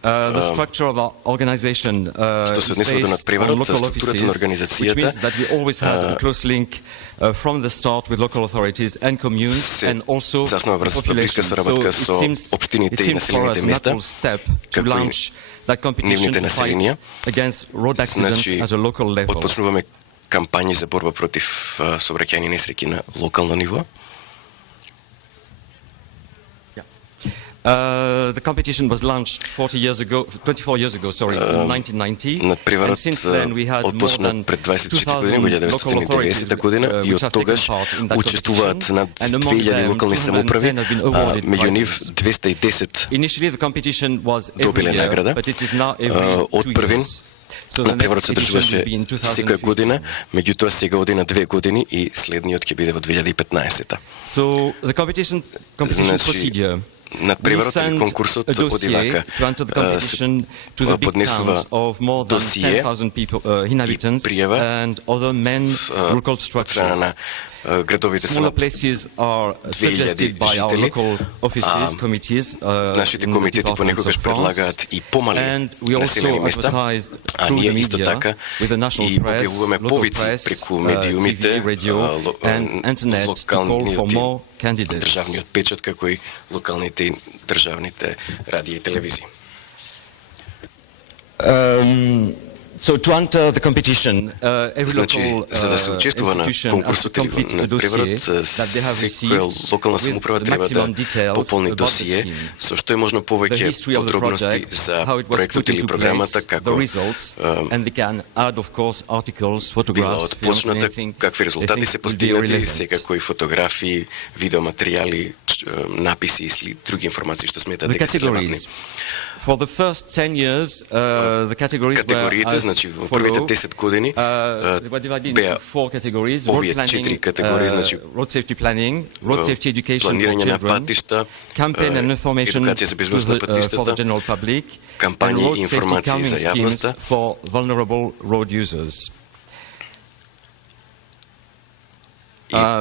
the structure of our organization Што се is однесува до based on надпреварот, local структурата на offices, which организацијата means that we always had a close link from the start with local authorities and communes се and also заснова врз the population. блиска соработка So со it seems општините и for населените us a места, natural step to како и launch that competition нивните to fight населенија. against road accidents Значи, at a local level. отпочнуваме кампањи за борба против сообраќајни несреќи на локално ниво. The competition was launched 24 years ago, in 1990. And Надпреварот since then we had more отпочна than пред 24 години, 2,000 local authorities 1990 година, и which have од тогаш taken part in that учествуваат competition. над And among 2000 them, локални 210 самоуправи, have been awarded меѓу нив prizes. 210 Initially the competition was every добиле year, награда. but it is now every Од 2 првин years. So the надпреварот next се edition одржуваше will be in секоја 2015. година, меѓутоа сега оди на 2 години и следниот ќе биде во 2015. So the competition Значи, procedure. надпреварот или конкурсот оди вака. Се поднесува досие inhabitants пријава and other men local structures. на градовите со Smaller над places are suggested by our жители. local offices, committees, Нашите in the комитети departments понекогаш of France. предлагаат и помали And we населени also места, advertised а through ние the исто media така with the national и press, објавуваме local повици press, преку TV, медиумите, radio, and internet to call for локалниот more и candidates. државниот печат, како и локалните и државните радио и телевизии. So to enter the competition, every Значи, local за да се учествува на institution has to конкурсот или complete на a dossier преварот, that they have секоја received локална with самоуправа the треба maximum да details пополни about the досие scheme. со што е можно The повеќе history of the подробности project, за how it was проектот put или into програмата, place, како the results, and they can add, of course, articles, била photographs, films, отпочната, anything какви they резултати think се will be постигнати, relevant. секако и фотографии, видеоматеријали, написи и други информации што сметат The дека се релевантни. categories. For the first 10 years, the categories were Категориите, as значи во првите follow. 10 години They were divided беа into 4 categories: road овие planning, 4 категории, значи road safety planning, road safety education for планирање на children, патишта, campaign and information едукација за безбедност на for the патиштата, general public, and кампањи road и safety информации calming за schemes јавноста, for vulnerable road users.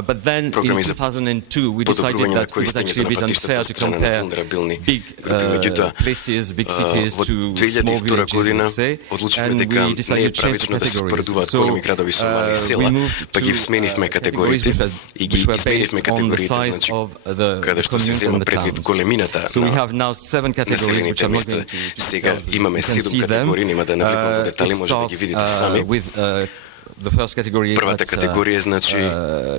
But then in програми за 2002 we decided подобрување на that it was actually користењето a bit на unfair патиштата to од страна на compare вулнерабилни big групи. Меѓутоа, places, big cities во to small 2002 villages, година let's say, одлучивме and дека we не decided е to change the правично да се categories. споредуваат So, големи градови со мали we села, moved па ги to, сменивме categories категориите и ги which were изменивме based on the категориите, size значи of the каде што се communes зема and the предвид towns. големината So we на have now 7 categories which населените I'm not места. going to Сега имаме you can 7 see them. категории, нема да навлегувам во детали, It може да ги starts, видите сами. with the first category Првата at, категорија е, значи,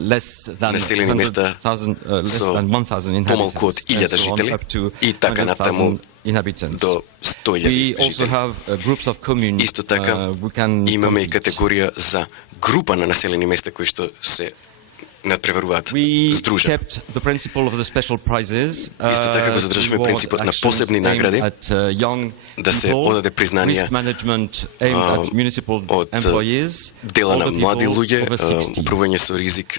less than населени места 100,000, less со than 1,000 помалку од inhabitants, and 1000 so on, жители up to и така 100,000 натаму inhabitants. до 100,000 We also жители. have groups of communes. Исто така we can имаме и compete. категорија за група на населени места кои што се надпреваруваат We здружено. kept the principle of the special prizes. Исто така го задржавме to принципот reward на посебни actions aimed награди, at, young да се people, одаде признание risk management aimed at municipal од employees, дела на older млади people луѓе, over 60. управување со ризик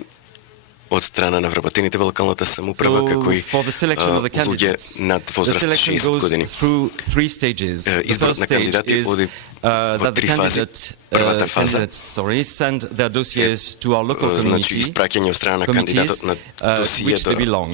од страна на вработените во локалната самоуправа, So, како и for the selection of the луѓе candidates, над the возраст selection 60 goes години. through 3 stages. The Изборот first на stage кандидати is оди во that the 3 фази. Првата фаза candidates send their dossiers to our local значи community, испраќање од страна на кандидатот на досие which they до belong.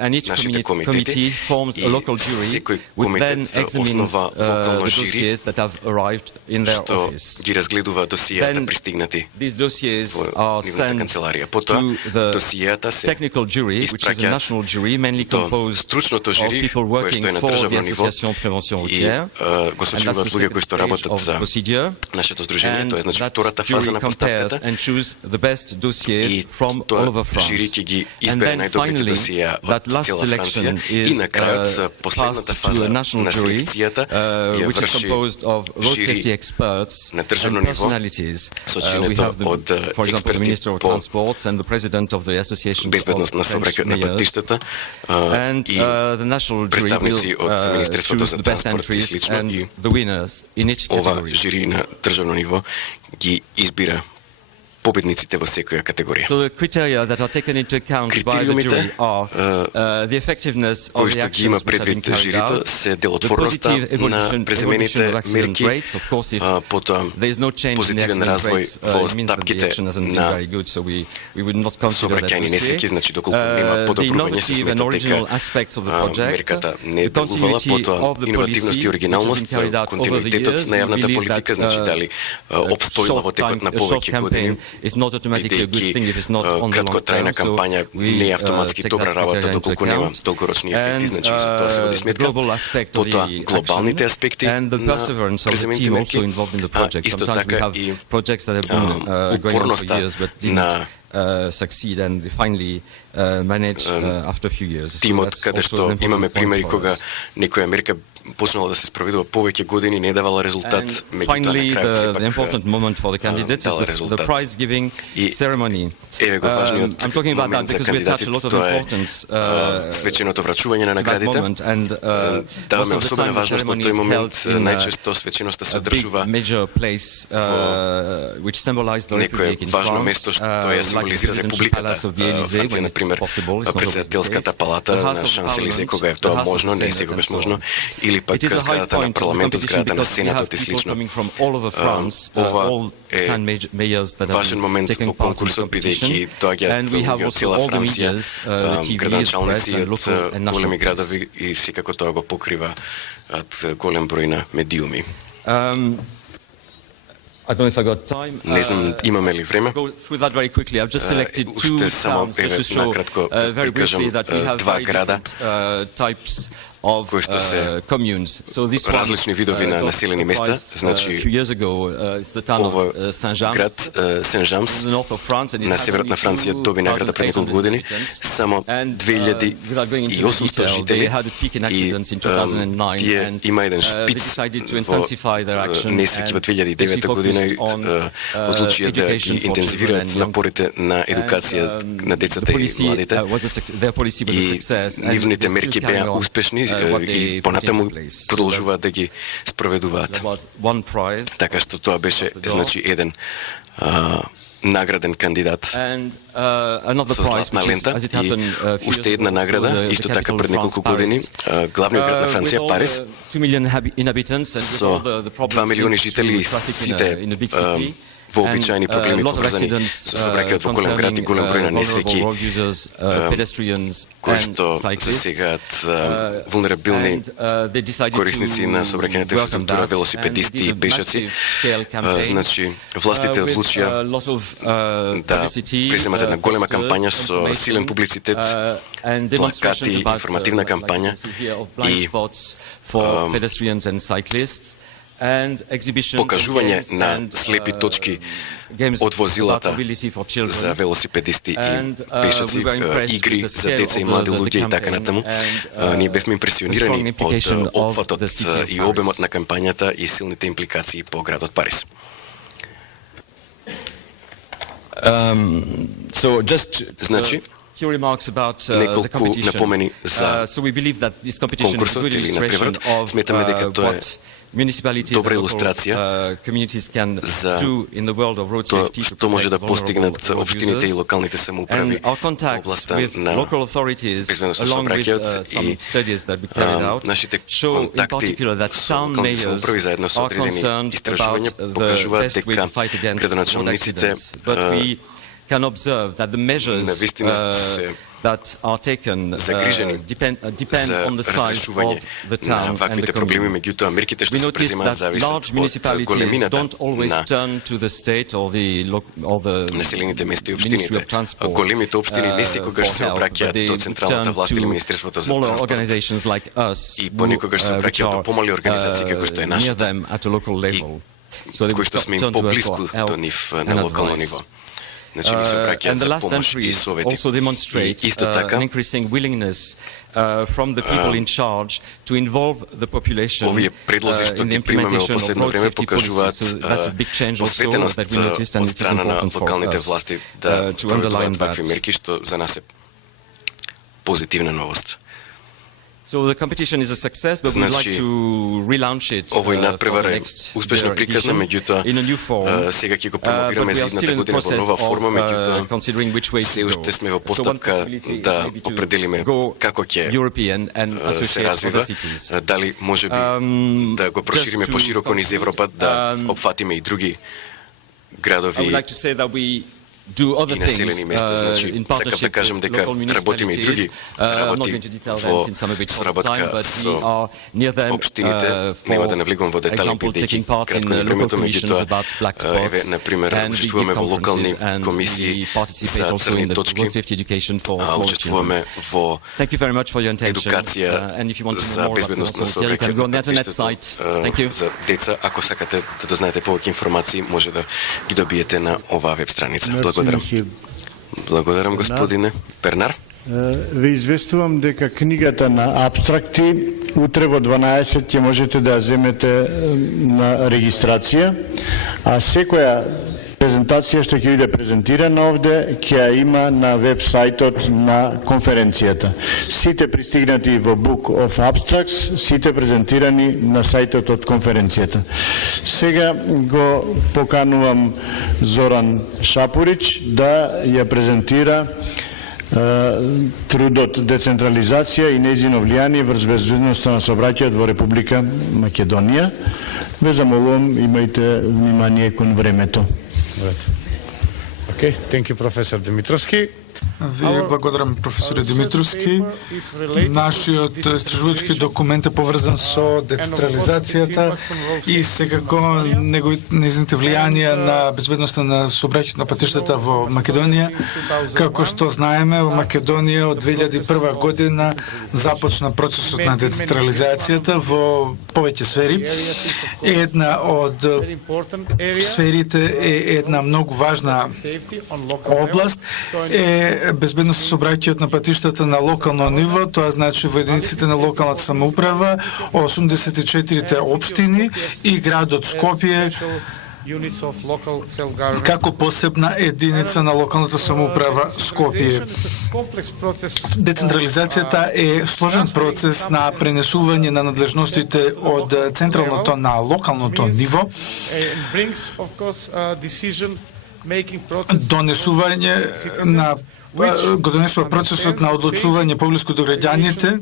And each нашите committee комитети forms a local jury, секој which then комитет се examines основа локално the жири dossiers that have arrived in their што office. ги разгледува досијата Then пристигнати These dossiers во are нивната sent канцеларија. Потоа to the досијата се technical jury, which is a испраќаат national jury, mainly до composed стручното of жири, people кое working што е на for the државно ниво Association Prévention и Routière. го And that's сочинуваат the луѓе кои што second работат stage of за the procedure. нашето здружение, тоа е значи And втората that фаза jury на compares постапката. and choose the best dossiers И from all тоа over France. жири ќе ги And избере then најдобрите finally, досија that од last цела selection Франција и на крајот is последната passed to фаза a national на jury, селекцијата ја which is врши composed of road жири safety experts на државно and ниво, personalities. We сочинето have the, од for example, the експерти Minister of по Transport and the President of the Association безбедност of на French сообраќајот на Mayors. патиштата And и the national jury will представници од Министерството choose за the best транспорт и entries слично and и the winners in each ова category. жири на државно ниво ги избира победниците во секоја категорија. So the criteria that are taken into account by the jury are the effectiveness of the actions which have been carried out, се the делотворноста positive на evolution преземените of accident мерки, rates. Of course, if потоа there is no change in the позитивен accident развој rates, во it means that the стапките action hasn't been на very good, so we would not consider that сообраќајни несреќи, dossier. значи доколку нема The подобрување се innovative and смета original дека aspects of the project, мерката не the делувала, continuity потоа of the иновативност и policy, which has been оригиналност, carried out over the континуитетот years, на јавната we believe политика, that, значи дали обстоила во текот на a short повеќе години, campaign is not automatically a good бидејќи thing if it's not on the long краткотрајна term, so кампања we не е автоматски take добра that работа criteria into доколку нема account. долгорочни ефекти, значи и за тоа се води The сметка. global aspect of Потоа the глобалните action аспекти and the на perseverance of the преземените team мерки, also involved in the project. исто Sometimes we така have и projects that have been going on for упорноста years but на didn't succeed and we finally manage after a few years. So тимот that's каде also што an important имаме point примери for кога us. некоја мерка почнала да се спроведува повеќе години, не давала резултат, And меѓутоа finally, на крајот the сепак important moment for the candidates is дала the резултат. prize giving И ceremony. еве го важниот I'm talking about that момент за because we attach a lot кандидатите, of тоа е importance свеченото врачување на to that наградите. moment. And Даваме most of the особена time the важност во ceremony тој is момент. held in Најчесто свеченоста се a big одржува major place which symbolizes the некое Republic in важно France, место што ја like the символизира Presidential републиката. Palace of the Élysée, Франција, when на it's пример, possible, it's not always the председателската case. палата The House на of Шанс-Елизе, Parliament, кога е the тоа House of можно, the не Senate секогаш and so можно, on. или пак It is a high зградата на point of the парламентот, competition зградата на because we Сенатот и have people слично. coming from all over France, Ова all е 10 mayors that have важен been момент taking во part in the конкурсот, бидејќи competition. доаѓаат And we have луѓе од also цела all the Франција, medias, the TV, the press градоначалници and local од and national големи press. градови и секако тоа го покрива од голем број на медиуми. I don't know if I got time. Не знам, имаме ли време? Go through that very quickly. I've just selected two Уште само towns just to show накратко very да кажам briefly that we have два very града different types of кои што се communes. So this one, различни видови на населени места, a значи few years ago, it's the town ова of Saint-James. град Сен-Жамс In the north of France, and it на has северот на only Франција доби награда пред неколку 2,800 години, inhabitants. само And, without going into the 2800 detail, they жители had a peak in и accidents in 2009 тие and има еден they шпиц decided to во intensify their action несреќи во and 2009 they година focused on одлучија да education ги for интензивираат children and young. напорите на едукација на The децата и policy младите. their policy was a И success and нивните they're still мерки carrying беа on, успешни what и they put понатаму into place. продолжуваат да ги спроведуваат. There was one prize. Така што тоа беше значи еден награден кандидат And another со prize, златна which is, лента as it и happened a few уште years една ago, награда, the исто така capital пред of неколку France, години, Paris. главниот град на With Франција, all Париз, the 2 million inhabitants and with со all the 2 problems милиони linked жители to и traffic сите in a big city. вообичаени проблеми And, a lot of поврзани accidents, со сообраќајот во голем град и голем број на несреќи vulnerable road users, pedestrians кои and што cyclists. засегаат вулнерабилни And, they decided корисници to на сообраќајната welcome инфраструктура, that велосипедисти and и did a пешаци. massive scale campaign, Значи, властите with одлучија a lot of, да publicity, преземат една голема posters, кампања со information, силен публицитет, and плакати, demonstrations about, информативна like кампања you see here, of blind и spots for pedestrians and cyclists. And exhibitions покажување games на and, слепи точки games од возилата about mobility for children. за велосипедисти и And, пешаци, we were impressed игри with the за scale деца и of млади the луѓе и така campaign натаму. and, Ние бевме the импресионирани strong implication од of опфатот the city of и Paris. обемот на кампањата и силните импликации по градот Париз. So just Значи, few remarks about the неколку competition. напомени за So we believe that this competition is a конкурсот good или illustration надпреварот. of Сметаме дека тоа е what municipalities добра and local илустрација communities can за do in the world of road тоа safety to што може да protect постигнат vulnerable road општините и users. локалните самоуправи And our во contacts областа with на local authorities, безбедност на along with сообраќајот some и studies that we carried out, нашите show in контакти particular that со some локалните mayors самоуправи заедно со are одредени concerned about истражувања the покажуваат best way дека to fight against road градоначалниците accidents. But we can observe that the measures навистина се that are taken загрижени depend за on the size разрешување of the на town and the ваквите проблеми, commune. меѓутоа мерките што We се notice преземаат that зависат large од municipalities големината don't always на turn to the state or the населените места и Ministry of општините. Transport Големите општини не секогаш for се help, but обраќаат they до централната turn власт или to Министерството за smaller транспорт. organizations like us, И понекогаш се which обраќаат до are, помали организации како што е near нашата, them at a local level. So they кои што сме им turn to us поблиску for help до нив and на локално advice. ниво. Значи ни се And обраќаат the за last помош и entries совети. also demonstrate И исто така, an increasing willingness from the people in charge to involve the population овие предлози што in the ги примаме во implementation of последно road време safety покажуваат policies. So that's a big change also посветеност that we noticed and од it is страна на important for локалните us власти да to underline спроведуваат вакви that. мерки, што за нас е позитивна новост. So the competition is a success, but we'd like to relaunch it овој for надпревар the е next успешно year приказна, edition меѓутоа in a new form. сега ќе го But промовираме we за are still идната in the година во process нова форма, of меѓутоа considering which way се to уште go. сме во So one постапка possibility да may be to определиме go како ќе European and се associate развива, other cities. дали може би да го прошириме Just to пошироко низ Европа, да опфатиме и други I would градови like to say that we do other и населени things места, значи in сакам да partnership кажам with дека local работиме и други municipalities. I'm not работи going to detail во them since I'm a bit short of time, соработка but we со are near them општините. Нема да навлегувам во for детали, example, бидејќи taking part in кратко на local времето, commissions меѓутоа about black еве spots, например and we учествуваме give во локални conferences and комисии we participate за also in црни the точки, road safety education for small children. учествуваме во Thank you very much for your attention. едукација And if you want to know за more about безбедност на Council, you can сообраќајот go on на the internet патиштето site. Thank you. за деца. Ако сакате да дознаете повеќе информации, може да ги добиете на оваа веб страница. Благодарам. Благодарам, господине Пернар. Ви известувам дека книгата на абстракти утре во 12 ќе можете да ја земете на регистрација, а секоја презентација што ќе биде презентирана овде ќе ја има на веб сајтот на конференцијата. Сите пристигнати во Book of Abstracts, сите презентирани на сајтот од конференцијата. Сега го поканувам Зоран Шапурич да ја презентира трудот децентрализација и нејзино влијание врз безбедноста на сообраќајот во Република Македонија. Ве замолувам, имајте внимание кон времето. Okay, thank you, Professor Dimitrovski. Ви благодарам, професоре Димитровски. Нашиот истражувачки документ е поврзан со децентрализацијата и секако неговите влијанија на безбедноста на сообраќајот на патиштата во Македонија. Како што знаеме, во Македонија од 2001 година започна процесот на децентрализацијата во повеќе сфери. Една од сферите е една многу важна област е безбедност со сообраќајот на патиштата на локално ниво, тоа значи во единиците на локалната самоуправа, 84-те општини и градот Скопје како посебна единица на локалната самоуправа Скопје. Децентрализацијата е сложен процес на пренесување на надлежностите од централното на локалното ниво, донесување на го донесува процесот на одлучување поблиску до граѓаните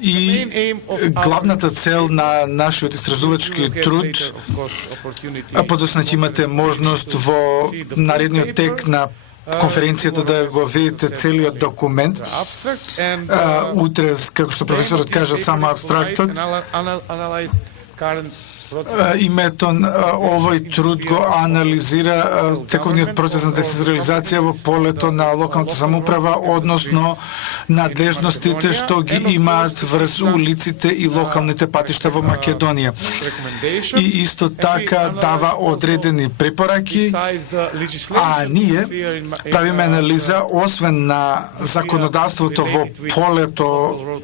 и главната цел на нашиот истражувачки труд, подоцна ќе имате можност во наредниот тек на конференцијата да го видите целиот документ. Утре, како што професорот кажа, само абстрактот. Името овој труд го анализира тековниот процес на децентрализација во полето на локалната самоуправа, односно надлежностите што ги имаат врз улиците и локалните патишта во Македонија. И исто така дава одредени препораки, а ние правиме анализа освен на законодавството во полето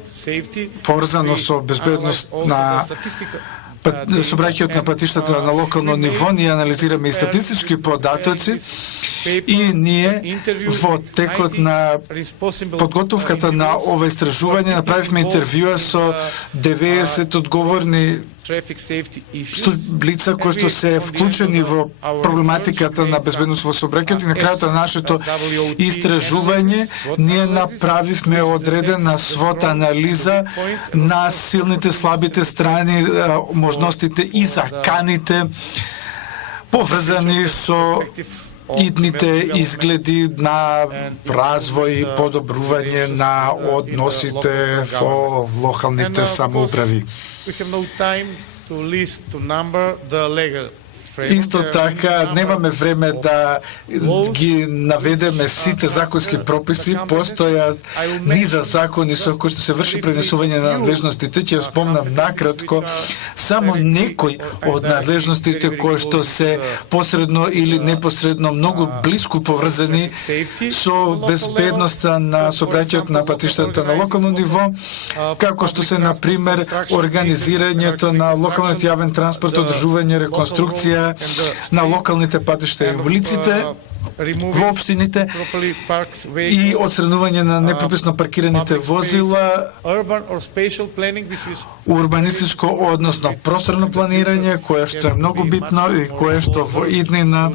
поврзано со безбедност на сообраќајот на патиштата на локално ниво, ние анализираме и статистички податоци и ние во текот на подготовката на ова истражување направивме интервјуа со 90 одговорни лица кои што се вклучени во проблематиката на безбедност во сообраќајот и на крајот на нашето истражување ние направивме одредена свота анализа на силните, слабите страни, можностите и заканите поврзани со идните изгледи на развој и подобрување на односите во локалните самоуправи. Исто така, немаме време да ги наведеме сите законски прописи, постојат низа закони со кои што се врши пренесување на надлежностите, ќе спомнам накратко само некои од надлежностите кои што се посредно или непосредно многу блиску поврзани со безбедноста на сообраќајот на патиштата на локално ниво, како што се, например, организирањето на локалниот јавен транспорт, одржување, реконструкција на локалните патишта и улиците, во општините и отстранување на непрописно паркираните возила, урбанистичко, односно просторно планирање, кое што е многу битно и кое што во иднина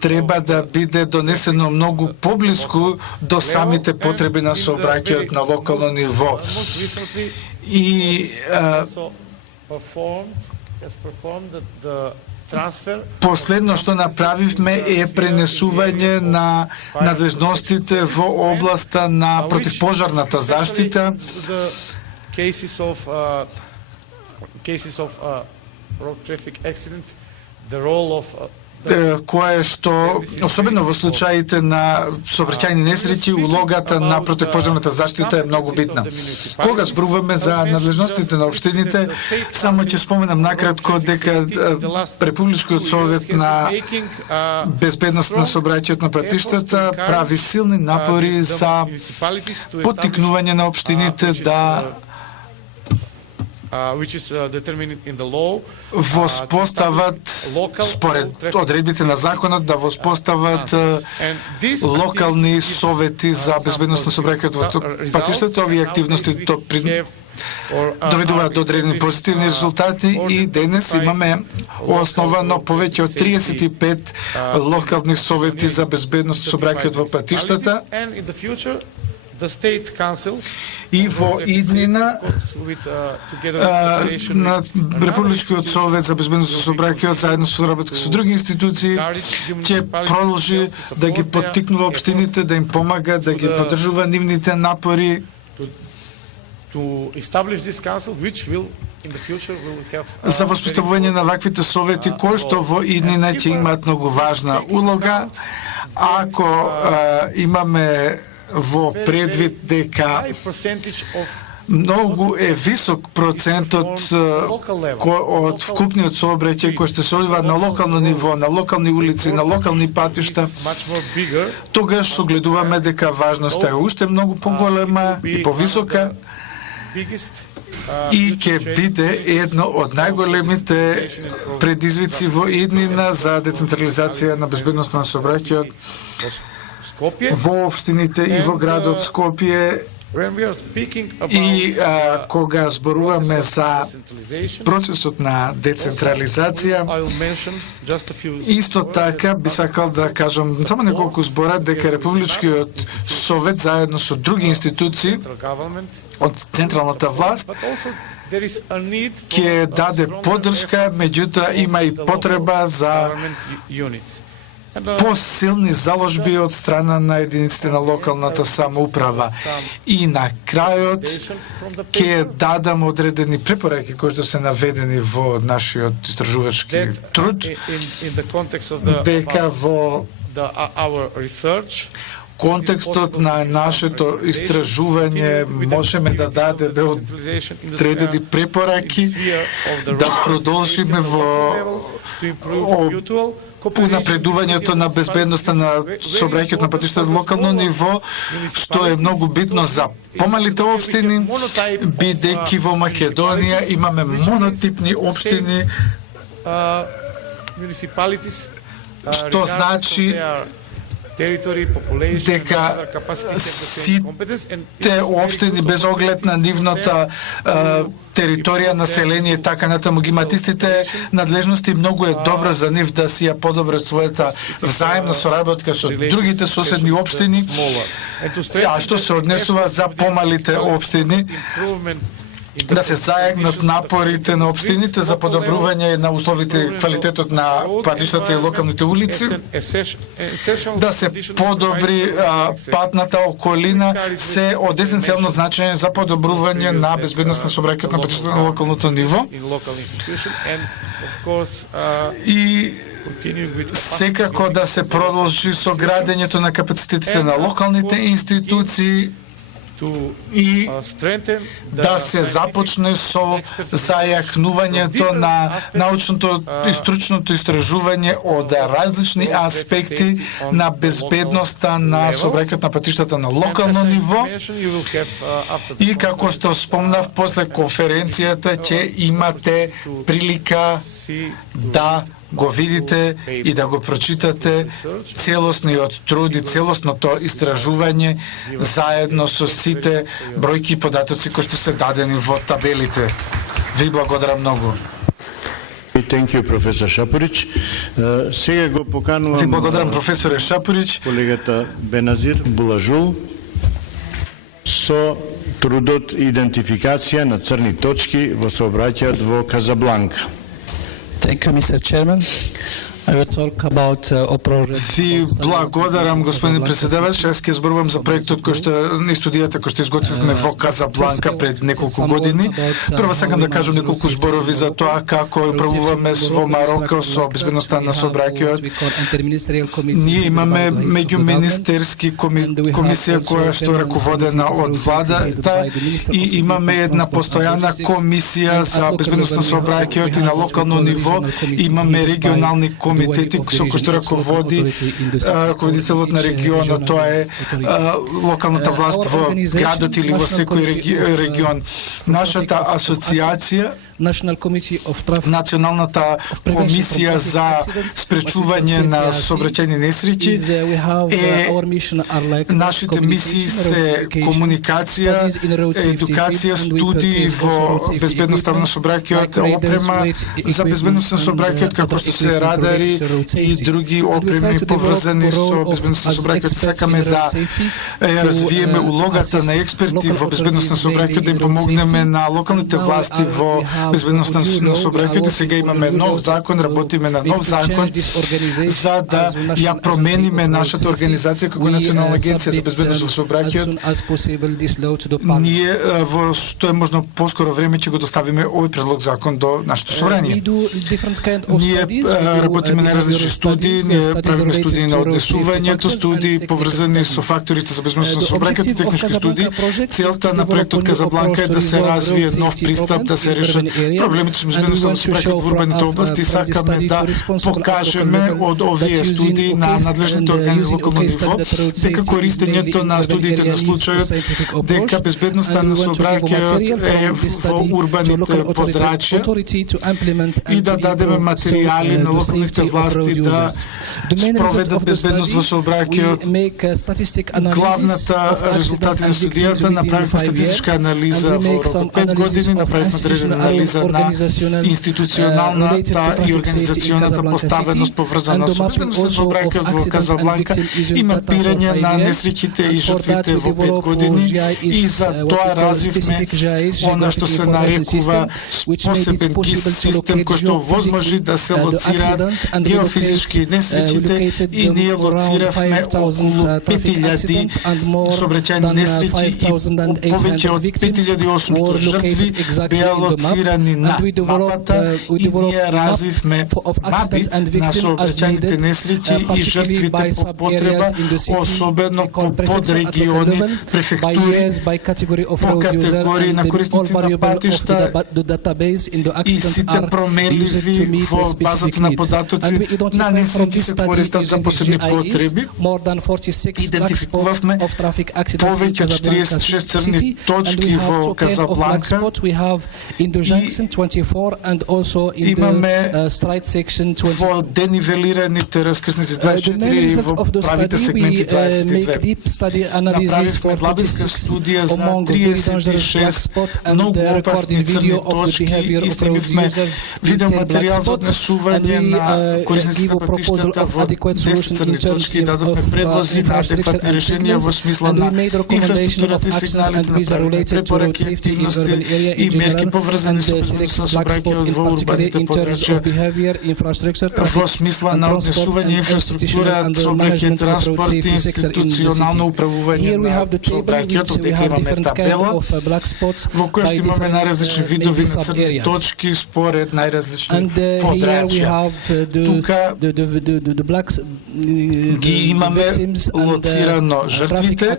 треба да биде донесено многу поблиску до самите потреби на сообраќајот на локално ниво. И последно што направивме е пренесување на надлежностите во областа на противпожарната заштита, кое што, особено во случаите на сообраќајни несреќи, улогата на противпожарната заштита е многу битна. Кога зборуваме за надлежностите на општините, само ќе споменам накратко дека Републичкиот совет на безбедност на сообраќајот на патиштата прави силни напори за поттикнување на општините да воспостават, според одредбите на законот, да воспостават локални совети за безбедност на сообраќајот во патиштата. Овие активности доведуваат до одредени позитивни резултати и денес имаме основано повеќе од 35 локални совети за безбедност на сообраќајот во патиштата. И во иднина на Републичкиот совет за безбедност на сообраќајот заедно со работа со други институции ќе продолжи да ги поттикнува општините, да им помага, да ги поддржува нивните напори за воспоставување на ваквите совети кои што во иднина ќе имаат многу важна улога. Ако имаме во предвид дека многу е висок процентот од вкупниот сообраќај кој што се одвива на локално ниво, на локални улици, на локални патишта, тогаш согледуваме дека важноста е уште многу поголема и повисока и ќе биде едно од најголемите предизвици во иднина за децентрализација на безбедност на сообраќајот во општините и во градот Скопје. И кога зборуваме за процесот на децентрализација, исто така би сакал да кажам само неколку збора дека Републичкиот совет заедно со други институции од централната власт ќе даде поддршка, меѓутоа има и потреба за посилни заложби од страна на единиците на локалната самоуправа. И на крајот ќе дадам одредени препораки кои што се наведени во нашиот истражувачки труд, дека во контекстот на нашето истражување можеме да дадеме одредени препораки да продолжиме во напредувањето на безбедноста на сообраќајот на патиштата локално ниво, што е многу битно за помалите општини, бидејќи во Македонија имаме монотипни општини, што значи дека сите општини без оглед на нивната територија, население, така натаму ги имаат истите надлежности, многу е добро за нив да си ја подобрат својата взаемна соработка со другите соседни општини. А што се однесува за помалите општини, да се заегнат напорите на општините за подобрување на условите и квалитетот на патиштата и локалните улици, да се подобри патната околина, се од есенцијално значење за подобрување на безбедност на сообраќајот на патиштата на локалното ниво. И секако да се продолжи со градењето на капацитетите на локалните институции и да се започне со зајакнувањето на научното и стручното истражување од различни аспекти на безбедноста на сообраќајот на патиштата на локално ниво. И како што спомнав, после конференцијата ќе имате прилика да го видите и да го прочитате целосниот труд и целосното истражување заедно со сите бројки и податоци кои што се дадени во табелите. Ви благодарам многу. Thank you, професор Шапорич. Сега го поканувам... Ви благодарам, професоре Шапорич. Колегата Беназир Булажул со трудот идентификација на црни точки во сообраќајот во Казабланка. Thank you, Mr. Chairman. I will talk about Ви благодарам, господин председавач. Јас ќе зборувам за проектот кој што на студијата кој што изготвивме во Казабланка пред неколку години. Прво сакам да кажам неколку зборови за тоа како управуваме во Мароко со безбедноста на сообраќајот. Ние имаме меѓуминистерски комисија која што е раководена од владата и имаме една постојана комисија за безбедност на сообраќајот и на локално ниво. Имаме регионални комитети со кои што раководи раководителот на регионот, тоа е локалната власт во градот или во секој регион. Нашата асоциација, Националната комисија за спречување на сообраќајни несреќи нашите мисии се комуникација, едукација, студии во безбедноста на сообраќајот, опрема за безбедност на сообраќајот како што се радари и други опреми поврзани со безбедност на сообраќајот. Сакаме да развиеме улогата на експерти во безбедност на сообраќајот, да им помогнеме на локалните власти во безбедност на сообраќајот. Сега имаме нов закон, работиме на нов закон за да ја промениме нашата организација како Национална агенција за безбедност во сообраќајот. Ние во што е можно поскоро време ќе го доставиме овој предлог закон до нашето собрание. Ние работиме на различни студии, ние правиме студии на однесувањето, студии поврзани со факторите за безбедност на сообраќајот и технички студии. Целта на проектот Казабланка е да се развие нов пристап, да се решат проблемите со безбедноста на сообраќајот во урбаните области. Сакаме да покажеме од овие студии на надлежните органи на локално ниво дека користењето на студиите на случајот дека безбедноста на сообраќајот е во урбаните подрачја и да дадеме материјали на локалните власти да спроведат безбедност во сообраќајот. Главната резултати на студијата, направивме статистичка анализа во рок од 5 години, направивме одредена анализа на институционалната и организационната поставеност поврзана со безбедност на сообраќајот во Казабланка и мапирање на несреќите и жртвите во 5 години и за тоа развивме она што се нарекува посебен систем кој што возможи да се лоцираат геофизички несреќите и ние лоциравме околу 5000 сообраќајни несреќи и повеќе од 5800 жртви беа лоцирани на мапата и ние развивме мапи на сообраќајните несреќи и жртвите по потреба, особено по подрегиони, префектури, по категории на корисници на патишта и сите променливи во базата на податоци на несреќи се користат за посебни потреби. Идентификувавме повеќе од 46 црни точки во Казабланка и имаме во денивелираните раскрсници 24 во правите сегменти 22. Направивме длабинска студија за 36 многу опасни црни точки и снимивме видеоматеријал за однесување на корисници на патиштата во 10 црни точки и дадовме предлози на адекватни решенија во смисла на инфраструктурата и сигналите, направивме препораки, активности и мерки поврзани со безбедност на сообраќајот во урбаните подрачја во смисла на однесување инфраструктура, сообраќај, транспорт и институционално управување на сообраќајот. Дека имаме табела во која што имаме најразлични видови на црни точки според најразлични подрачја. Тука ги имаме лоцирано жртвите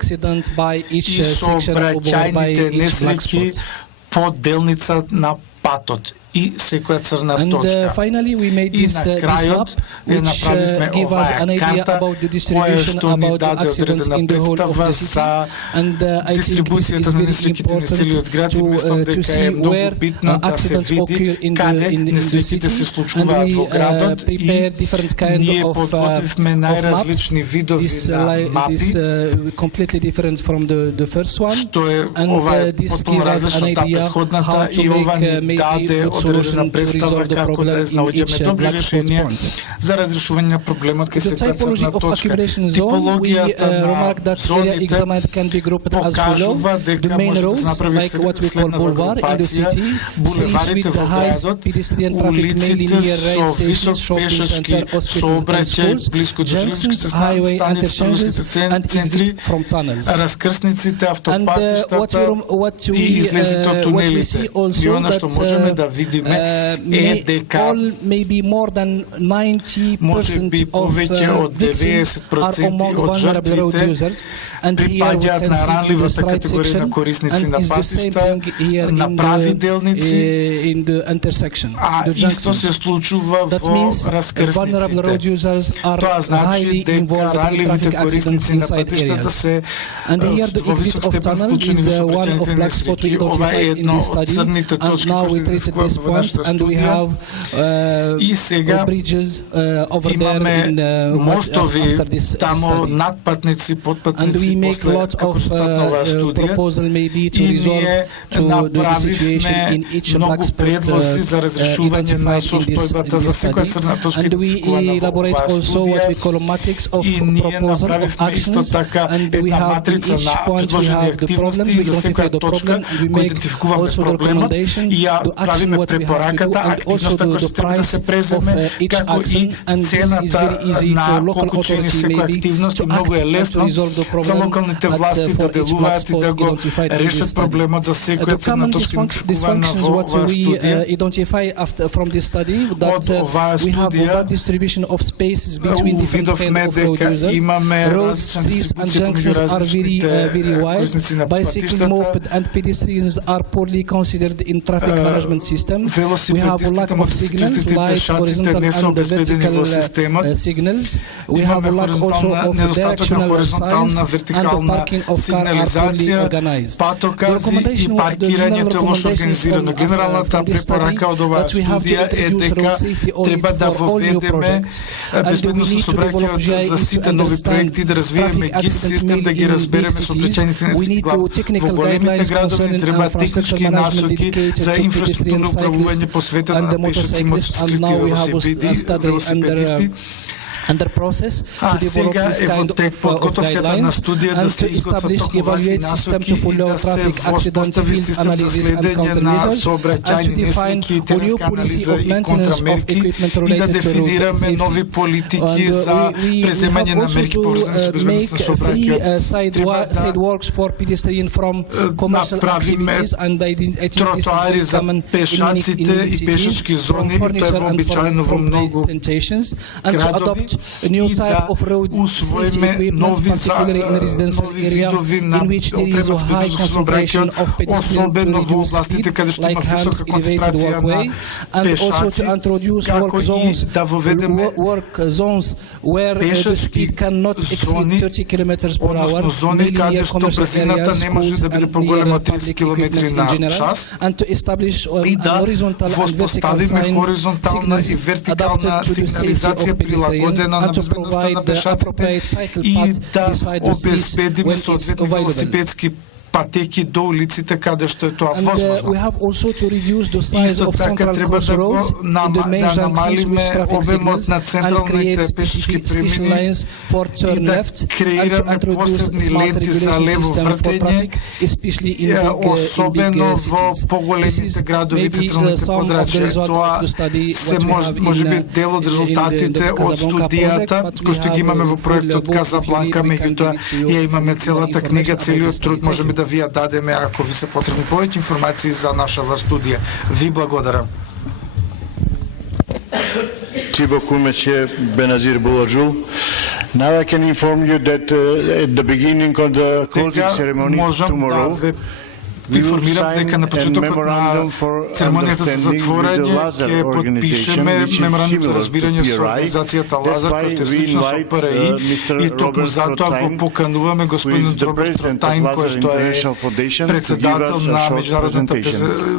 и сообраќајните несреќи по делница на патот и секоја црна And точка. finally, we made И this, на this крајот map, ја which направивме gave us an оваа idea карта, about the која distribution, што ни about the даде accidents одредена in the whole of представа the city. за And I think this is дистрибуцијата на very несреќите низ целиот град и important мислам to дека see е многу where битно да се accidents occur види in каде the несреќите се city. And случуваат во we градот prepare и different kind ние of подготвивме maps. најразлични видови на мапи, Completely different from the first one. што е And ова е this потполно gives us различно an таа idea претходната how to и ова make ни maybe даде good одредена solution to представа resolve the како да problem in наоѓаме each добри black spot решенија point. за разрешување на проблемот кај The секоја typology црна of точка. accumulation zone, we Типологијата на remark that area зоните examined can be grouped as below. покажува The дека main може да roads, се направи like what we call следната boulevard in the групација, city, streets булеварите with the во high градот, pedestrian traffic, mainly улиците near rail со stations, висок shopping пешачки center, hospitals and сообраќај schools, близко до junctions, жилишките highway станици, interchanges, трговските and центри, exit from tunnels. раскрсниците, And автопатиштата и излезите од what we тунелите. see И also она што можеме да видиме е дека all maybe more than 90% може би повеќе of од victims are 90% among од vulnerable road жртвите users. And here we припаѓаат can на see the ранливата right категорија на section, корисници and на it's the same патишта, thing here на прави in делници, the intersection, а the исто се junctions. случува That во means vulnerable road раскрсниците. users are Тоа значи highly дека involved in ранливите traffic accidents корисници на inside патиштата areas. се And here the во exit висок of степен tunnel вклучени is во one of сообраќајните black spot we несреќи. Ова е identified in едно this од study. црните And точки now кои we што treated this во point, нашата and we студија. have И сега bridges over there имаме in мостови after this тамо study. надпатници, And we подпатници make после lots како of резултат на оваа студија. proposal maybe to И resolve ние to the situation in направивме each black многу spot предлози за разрешување на identified in состојбата за this секоја study. црна точка And we идентификувана во elaborate оваа also what we студија. call a matrix of И ние proposal of направивме исто actions, така and we една have in матрица each на point we предложени have the problems, активности we за identify секоја the точка problem, and we кој make идентификуваме also the проблемот recommendation, и ја the action правиме what we have to do, препораката, and also активноста која што the треба да price се of преземе, each како action, и and this is цената very easy на to local колку чини authority секоја maybe активност и to многу act е and to лесно resolve the за problem локалните at, власти да for each black делуваат и spot да го identified in this решат study. проблемот за секоја The црна common точка идентификувана dysfunctions во what оваа we студија. identify from this study that Од оваа we have студија bad distribution of spaces between different увидовме kind of road дека users. имаме Roads, различна streets and дистрибуција junctions помеѓу are very различните wide. корисници на Bicycle, патиштата. moped and pedestrians are poorly considered in traffic management system. We have a lack Велосипедистите, of signals, мотоциклистите и light, пешаците horizontal не се and обезбедени во vertical системот. signals. We have Имаме a lack also хоризонтална, of недостаток на directional signs хоризонтална, and the вертикална parking of car are poorly сигнализација, organized. патокази и паркирањето е лошо организирано. Генералната препорака од оваа студија е дека треба да воведеме безбедност на сообраќајот за сите нови проекти, да развиеме ГИС систем, да ги разбереме сообраќајните несреќи. Во големите градови ни треба технички насоки за инфраструктурно управување посветено на пешаци, мотоциклисти и велосипедисти. Under process to develop сега this е во kind тек of подготовката на guidelines студија and да се to изготват establish токму вакви evaluate system насоки to и follow да се traffic accident воспостави field систем за analysis and следење на countermeasures and to сообраќајни define несреќи и a new теренска policy анализа of и maintenance of контрамерки equipment и да related to road дефинираме safety. нови политики And за преземање на also мерки to поврзани со безбедност на make free сообраќајот. Треба да sidewalks for pedestrian from commercial направиме activities, and I think this is тротоари very за common пешаците in many и cities, пешачки from зони, и тоа е furniture and вообичаено во from многу plantations, and to градови, adopt a new и type да of road safety усвоиме equipment, нови particularly in a residential нови area видови на in which there is опрема a за high безбедност на concentration сообраќајот, of pedestrians to особено во reduce областите speed, каде што има like hams, висока elevated концентрација walkway, на and also пешаци, to introduce како work и zones, да воведеме work zones where the пешачки speed cannot exceed зони, 30 km per hour, односно зони mainly каде near што commercial брзината areas, не може schools, да биде and поголема од near 30 public км equipment in на general, час, and to establish и an да horizontal and vertical воспоставиме sign хоризонтална signals и вертикална adapted to the safety сигнализација of pedestrians, прилагодена на and to безбедноста provide на the пешаците appropriate cycle и path да beside the streets обезбедиме when it's соодветни available. велосипедски патеки до улиците каде што е тоа And возможно. we have also to reduce the size Исто of така central треба да го crossroads in the main да junctions намалиме with traffic обемот signals на and create централните пешачки special премини lines for и turn да left and to креираме introduce посебни smart ленти за regulation лево system for вртење, traffic, especially in big особено во cities. поголемите градови и централните подрачја. Тоа се може би дел од резултатите од студијата кои што ги имаме во проектот Казабланка, меѓутоа ја имаме целата книга, целиот труд можеме да ви ја дадеме ако ви се потребни повеќе информации за нашава студија. Ви благодарам. Beaucoup, Monsieur Benazir Boulajul. Now I can inform you that at the beginning of the closing ceremony tomorrow, Ви информирам дека на почетокот на церемонијата за затворање ќе подпишеме меморандум за разбирање со организацијата Лазар, која што е слична со ПРИ, и токму затоа го покануваме господин Роберт Ротайн, кој што е председател на Меѓународната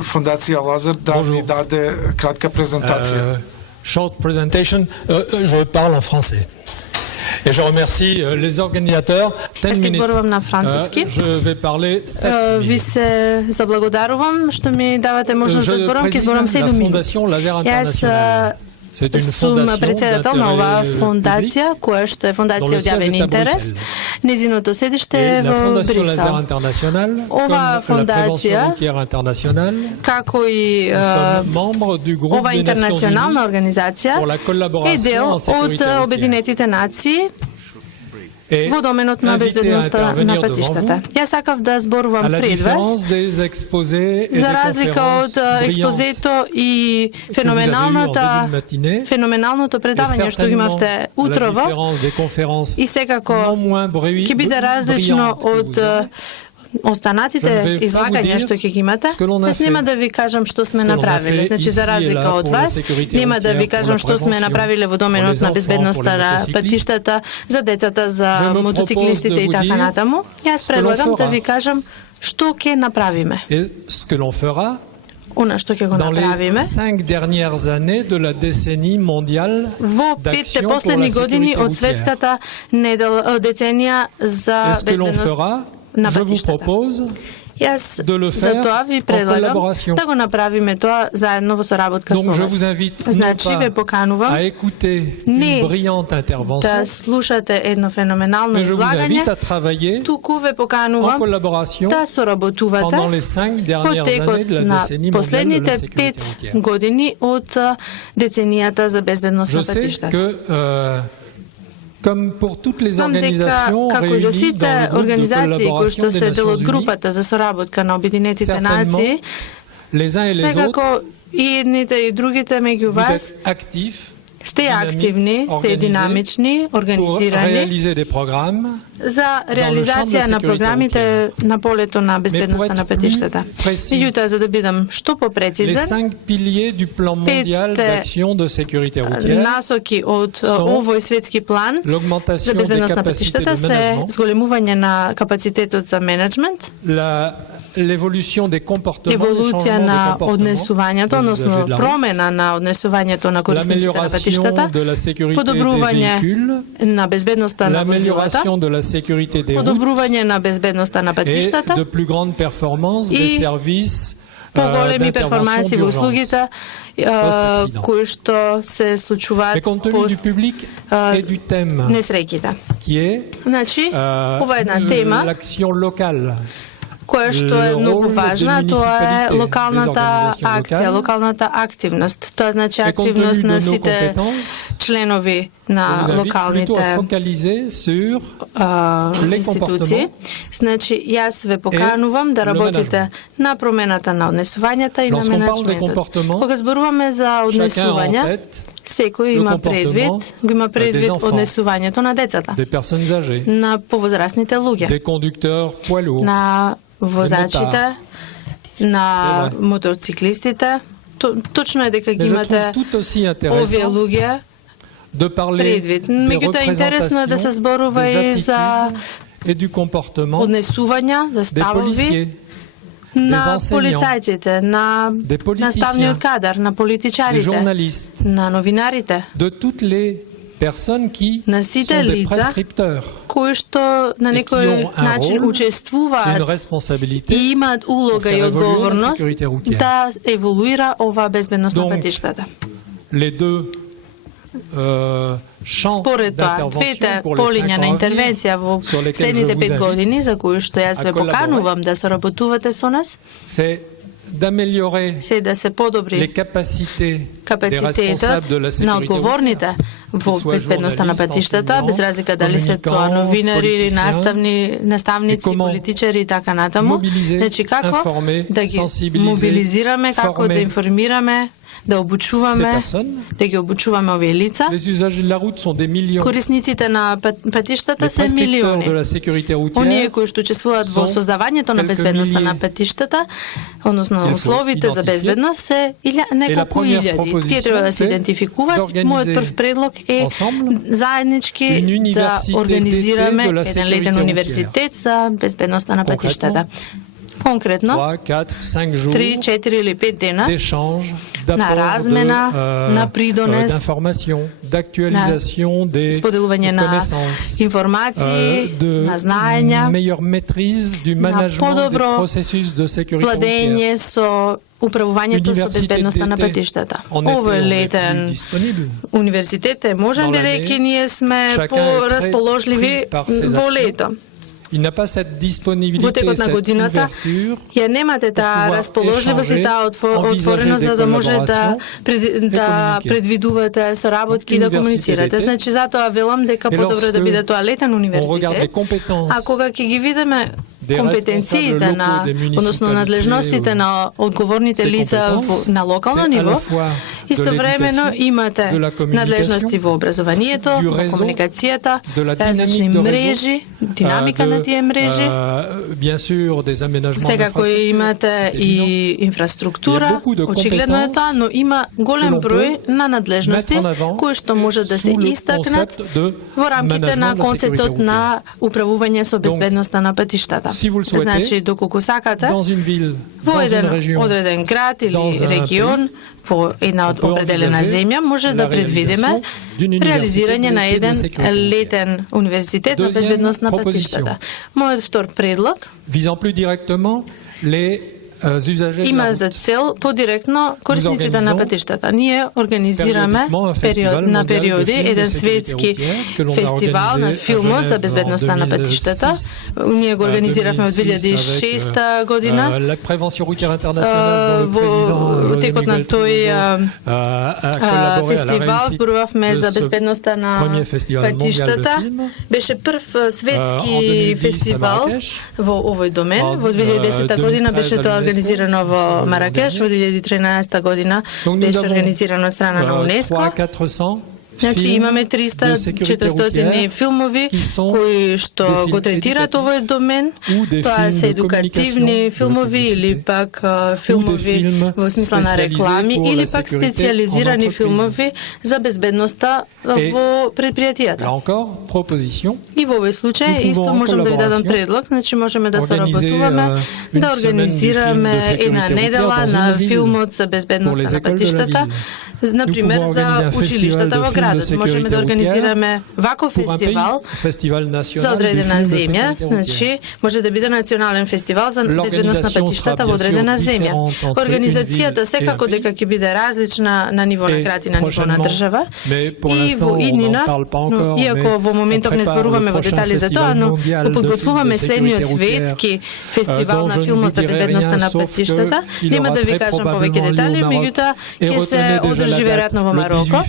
фондација Лазар, да ни даде кратка презентација. Short presentation, je parle en français. Et je remercie les organisateurs. 10 minutes. Je vais parler 7 minutes. Ви се заблагодарувам што ми давате можност да зборам, ќе зборам 7 минути. Јас сум председател на оваа фондација, која што е фондација од јавен интерес. Незиното седиште е во Брисел. Оваа фондација, како и ова интернационална организација, е дел од Обединетите нации во доменот на безбедноста на патиштата. Јас сакав да зборувам пред вас, за разлика од експозето и феноменалното предавање што ги имавте утрово, и секако ќе биде различно од останатите излагања што ќе ги имате. Јас нема да ви кажам што сме направиле. Значи, за разлика од вас, нема да ви кажам што сме направиле во доменот на безбедноста на патиштата, за децата, за мотоциклистите и така натаму. Јас предлагам да ви кажам што ќе направиме. Она што ќе го направиме во 5 последни години од светската деценија за безбедност на патиштата. Јас за тоа ви предлагам да го направиме тоа заедно во соработка со вас. Значи, ве поканувам не да слушате едно феноменално излагање, туку ве поканувам да соработувате во текот на последните 5 години од деценијата за безбедност на патиштата. Знам дека, како и за сите организации кои што се дел од групата за соработка на Обединетите нации, секако и едните и другите меѓу вас сте активни, сте динамични, организирани за реализација на програмите на полето на безбедноста на патиштата. Меѓутоа, за да бидам што попрецизен, 5 насоки од овој светски план за безбедност на патиштата се зголемување на капацитетот за менеджмент, еволуција на однесувањето, односно промена на однесувањето на корисниците на патиштата, подобрување на безбедноста на возилата, подобрување на безбедноста на патиштата и поголеми перформанси во услугите кои што се случуваат пост несреќите. Значи, ова е една тема која што е многу важна, тоа е локалната акција, локалната активност. Тоа значи активност на сите членови на локалните институции. Значи, јас ве поканувам да работите на промената на однесувањата и на менеджментот. Кога зборуваме за однесување, секој има предвид, го има предвид однесувањето на децата, на повозрастните луѓе, на возачите, на мотоциклистите. Точно е дека ги имате овие луѓе предвид. Меѓутоа, интересно е да се зборува и за однесувања, за ставови на полицајците, на наставниот кадар, на политичарите, на новинарите, на сите лица кои што на некој начин учествуваат и имаат улога и одговорност да еволуира оваа безбедност на патиштата. Според тоа, двете полиња на интервенција во следните 5 години, за кои што јас ве поканувам да соработувате со нас, се да се подобри капацитетот на одговорните во безбедноста на патиштата, без разлика дали се тоа новинари или наставници, политичари и така натаму. Значи, како да ги мобилизираме, како да информираме да обучуваме, да ги обучуваме овие лица. Корисниците на патиштата се милиони. Оние кои што учествуваат во создавањето на безбедноста на патиштата, односно условите за безбедност се неколку илјади. Тие треба да се идентификуваат. Мојот прв предлог е заеднички да организираме еден летен универзитет за безбедноста на патиштата. Конкретно, 3, 4 или 5 дена на размена, на придонес, на споделување на информации, на знаења, на подобро владење со управувањето со безбедноста на патиштата. Овој летен универзитет е можен бидејќи ние сме порасположливи во лето. Во текот на годината ја немате таа расположливост и таа отвореност за да може да предвидувате соработки и да комуницирате. Значи затоа велам дека подобро да биде тоа летен универзитет. А кога ќе ги видиме компетенциите на, односно надлежностите на одговорните лица на локално ниво, истовремено имате надлежности во образованието, во комуникацијата, различни мрежи, динамика на тие мрежи. Секако имате и инфраструктура, очигледно е тоа, но има голем број на надлежности кои што може да се истакнат во рамките на концептот на управување со безбедноста на патиштата. Значи, доколку сакате, во еден одреден град или регион, во една определена земја, може да предвидиме реализирање на еден летен универзитет на безбедност на патиштата. Мојот втор предлог има за цел подиректно корисниците на патиштата. Ние организираме на периоди еден светски фестивал на филмот за безбедноста на патиштата. Ние го организиравме од 2006 година. Во текот на тој фестивал зборувавме за безбедноста на патиштата. Беше прв светски фестивал во овој домен. Во 2010 година беше тоа организирано во Маракеш, во 2013 година беше организирано од страна на УНЕСКО. Значи имаме 300-400 филмови кои што го третираат овој домен. Тоа се едукативни филмови или пак филмови во смисла на реклами или пак специализирани филмови за безбедноста во предпријатијата. И во овој случај исто можам да ви дадам предлог, значи можеме да соработуваме, да организираме една недела на филмот за безбедноста на патиштата, например за училиштата во градот. Можеме да организираме ваков фестивал за одредена земја, значи може да биде национален фестивал за безбедност на патиштата во одредена земја. Организацијата секако дека ќе биде различна на ниво на град и на ниво на држава и во иднина, иако во моментов не зборуваме во детали за тоа, но подготвуваме следниот светски фестивал на филмот за безбедноста на патиштата. Нема да ви кажам повеќе детали, меѓутоа ќе се одржи веројатно во Мароко.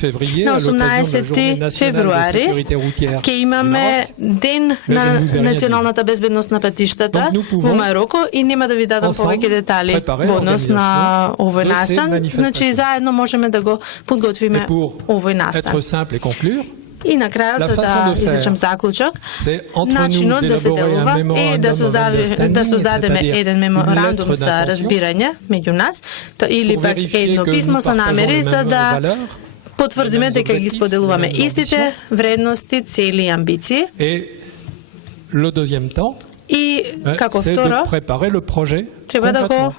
На 18 февруари ќе имаме ден на националната безбедност на патиштата во Мароко и нема да ви дадам повеќе детали во однос на овој настан. Значи заедно можеме да го подготвиме овој настан. И на крајот, за да изречам заклучок, начинот да се делува е да создадеме еден меморандум за разбирање меѓу нас, или пак едно писмо со намери за да потврдиме дека ги споделуваме истите вредности, цели и амбиции. И како второ, треба да го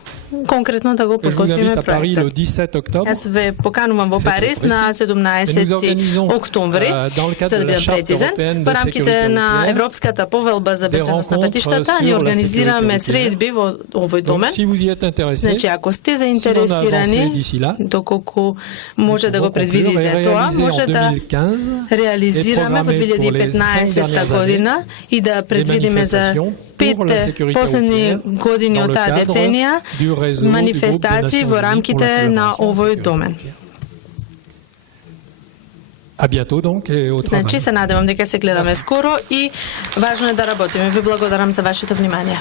конкретно да го подготвиме проектот. Јас ве поканувам во Париз на 17 октомври, за да бидам прецизен. Во рамките на Европската повелба за безбедност на патиштата, ние организираме средби во овој домен. Значи, ако сте заинтересирани, доколку може да го предвидите тоа, може да реализираме во 2015 година и да предвидиме за 5 последни години од таа деценија манифестации во рамките на овој домен. Значи се надевам дека се гледаме скоро и важно е да работиме. Ви благодарам за вашето внимание.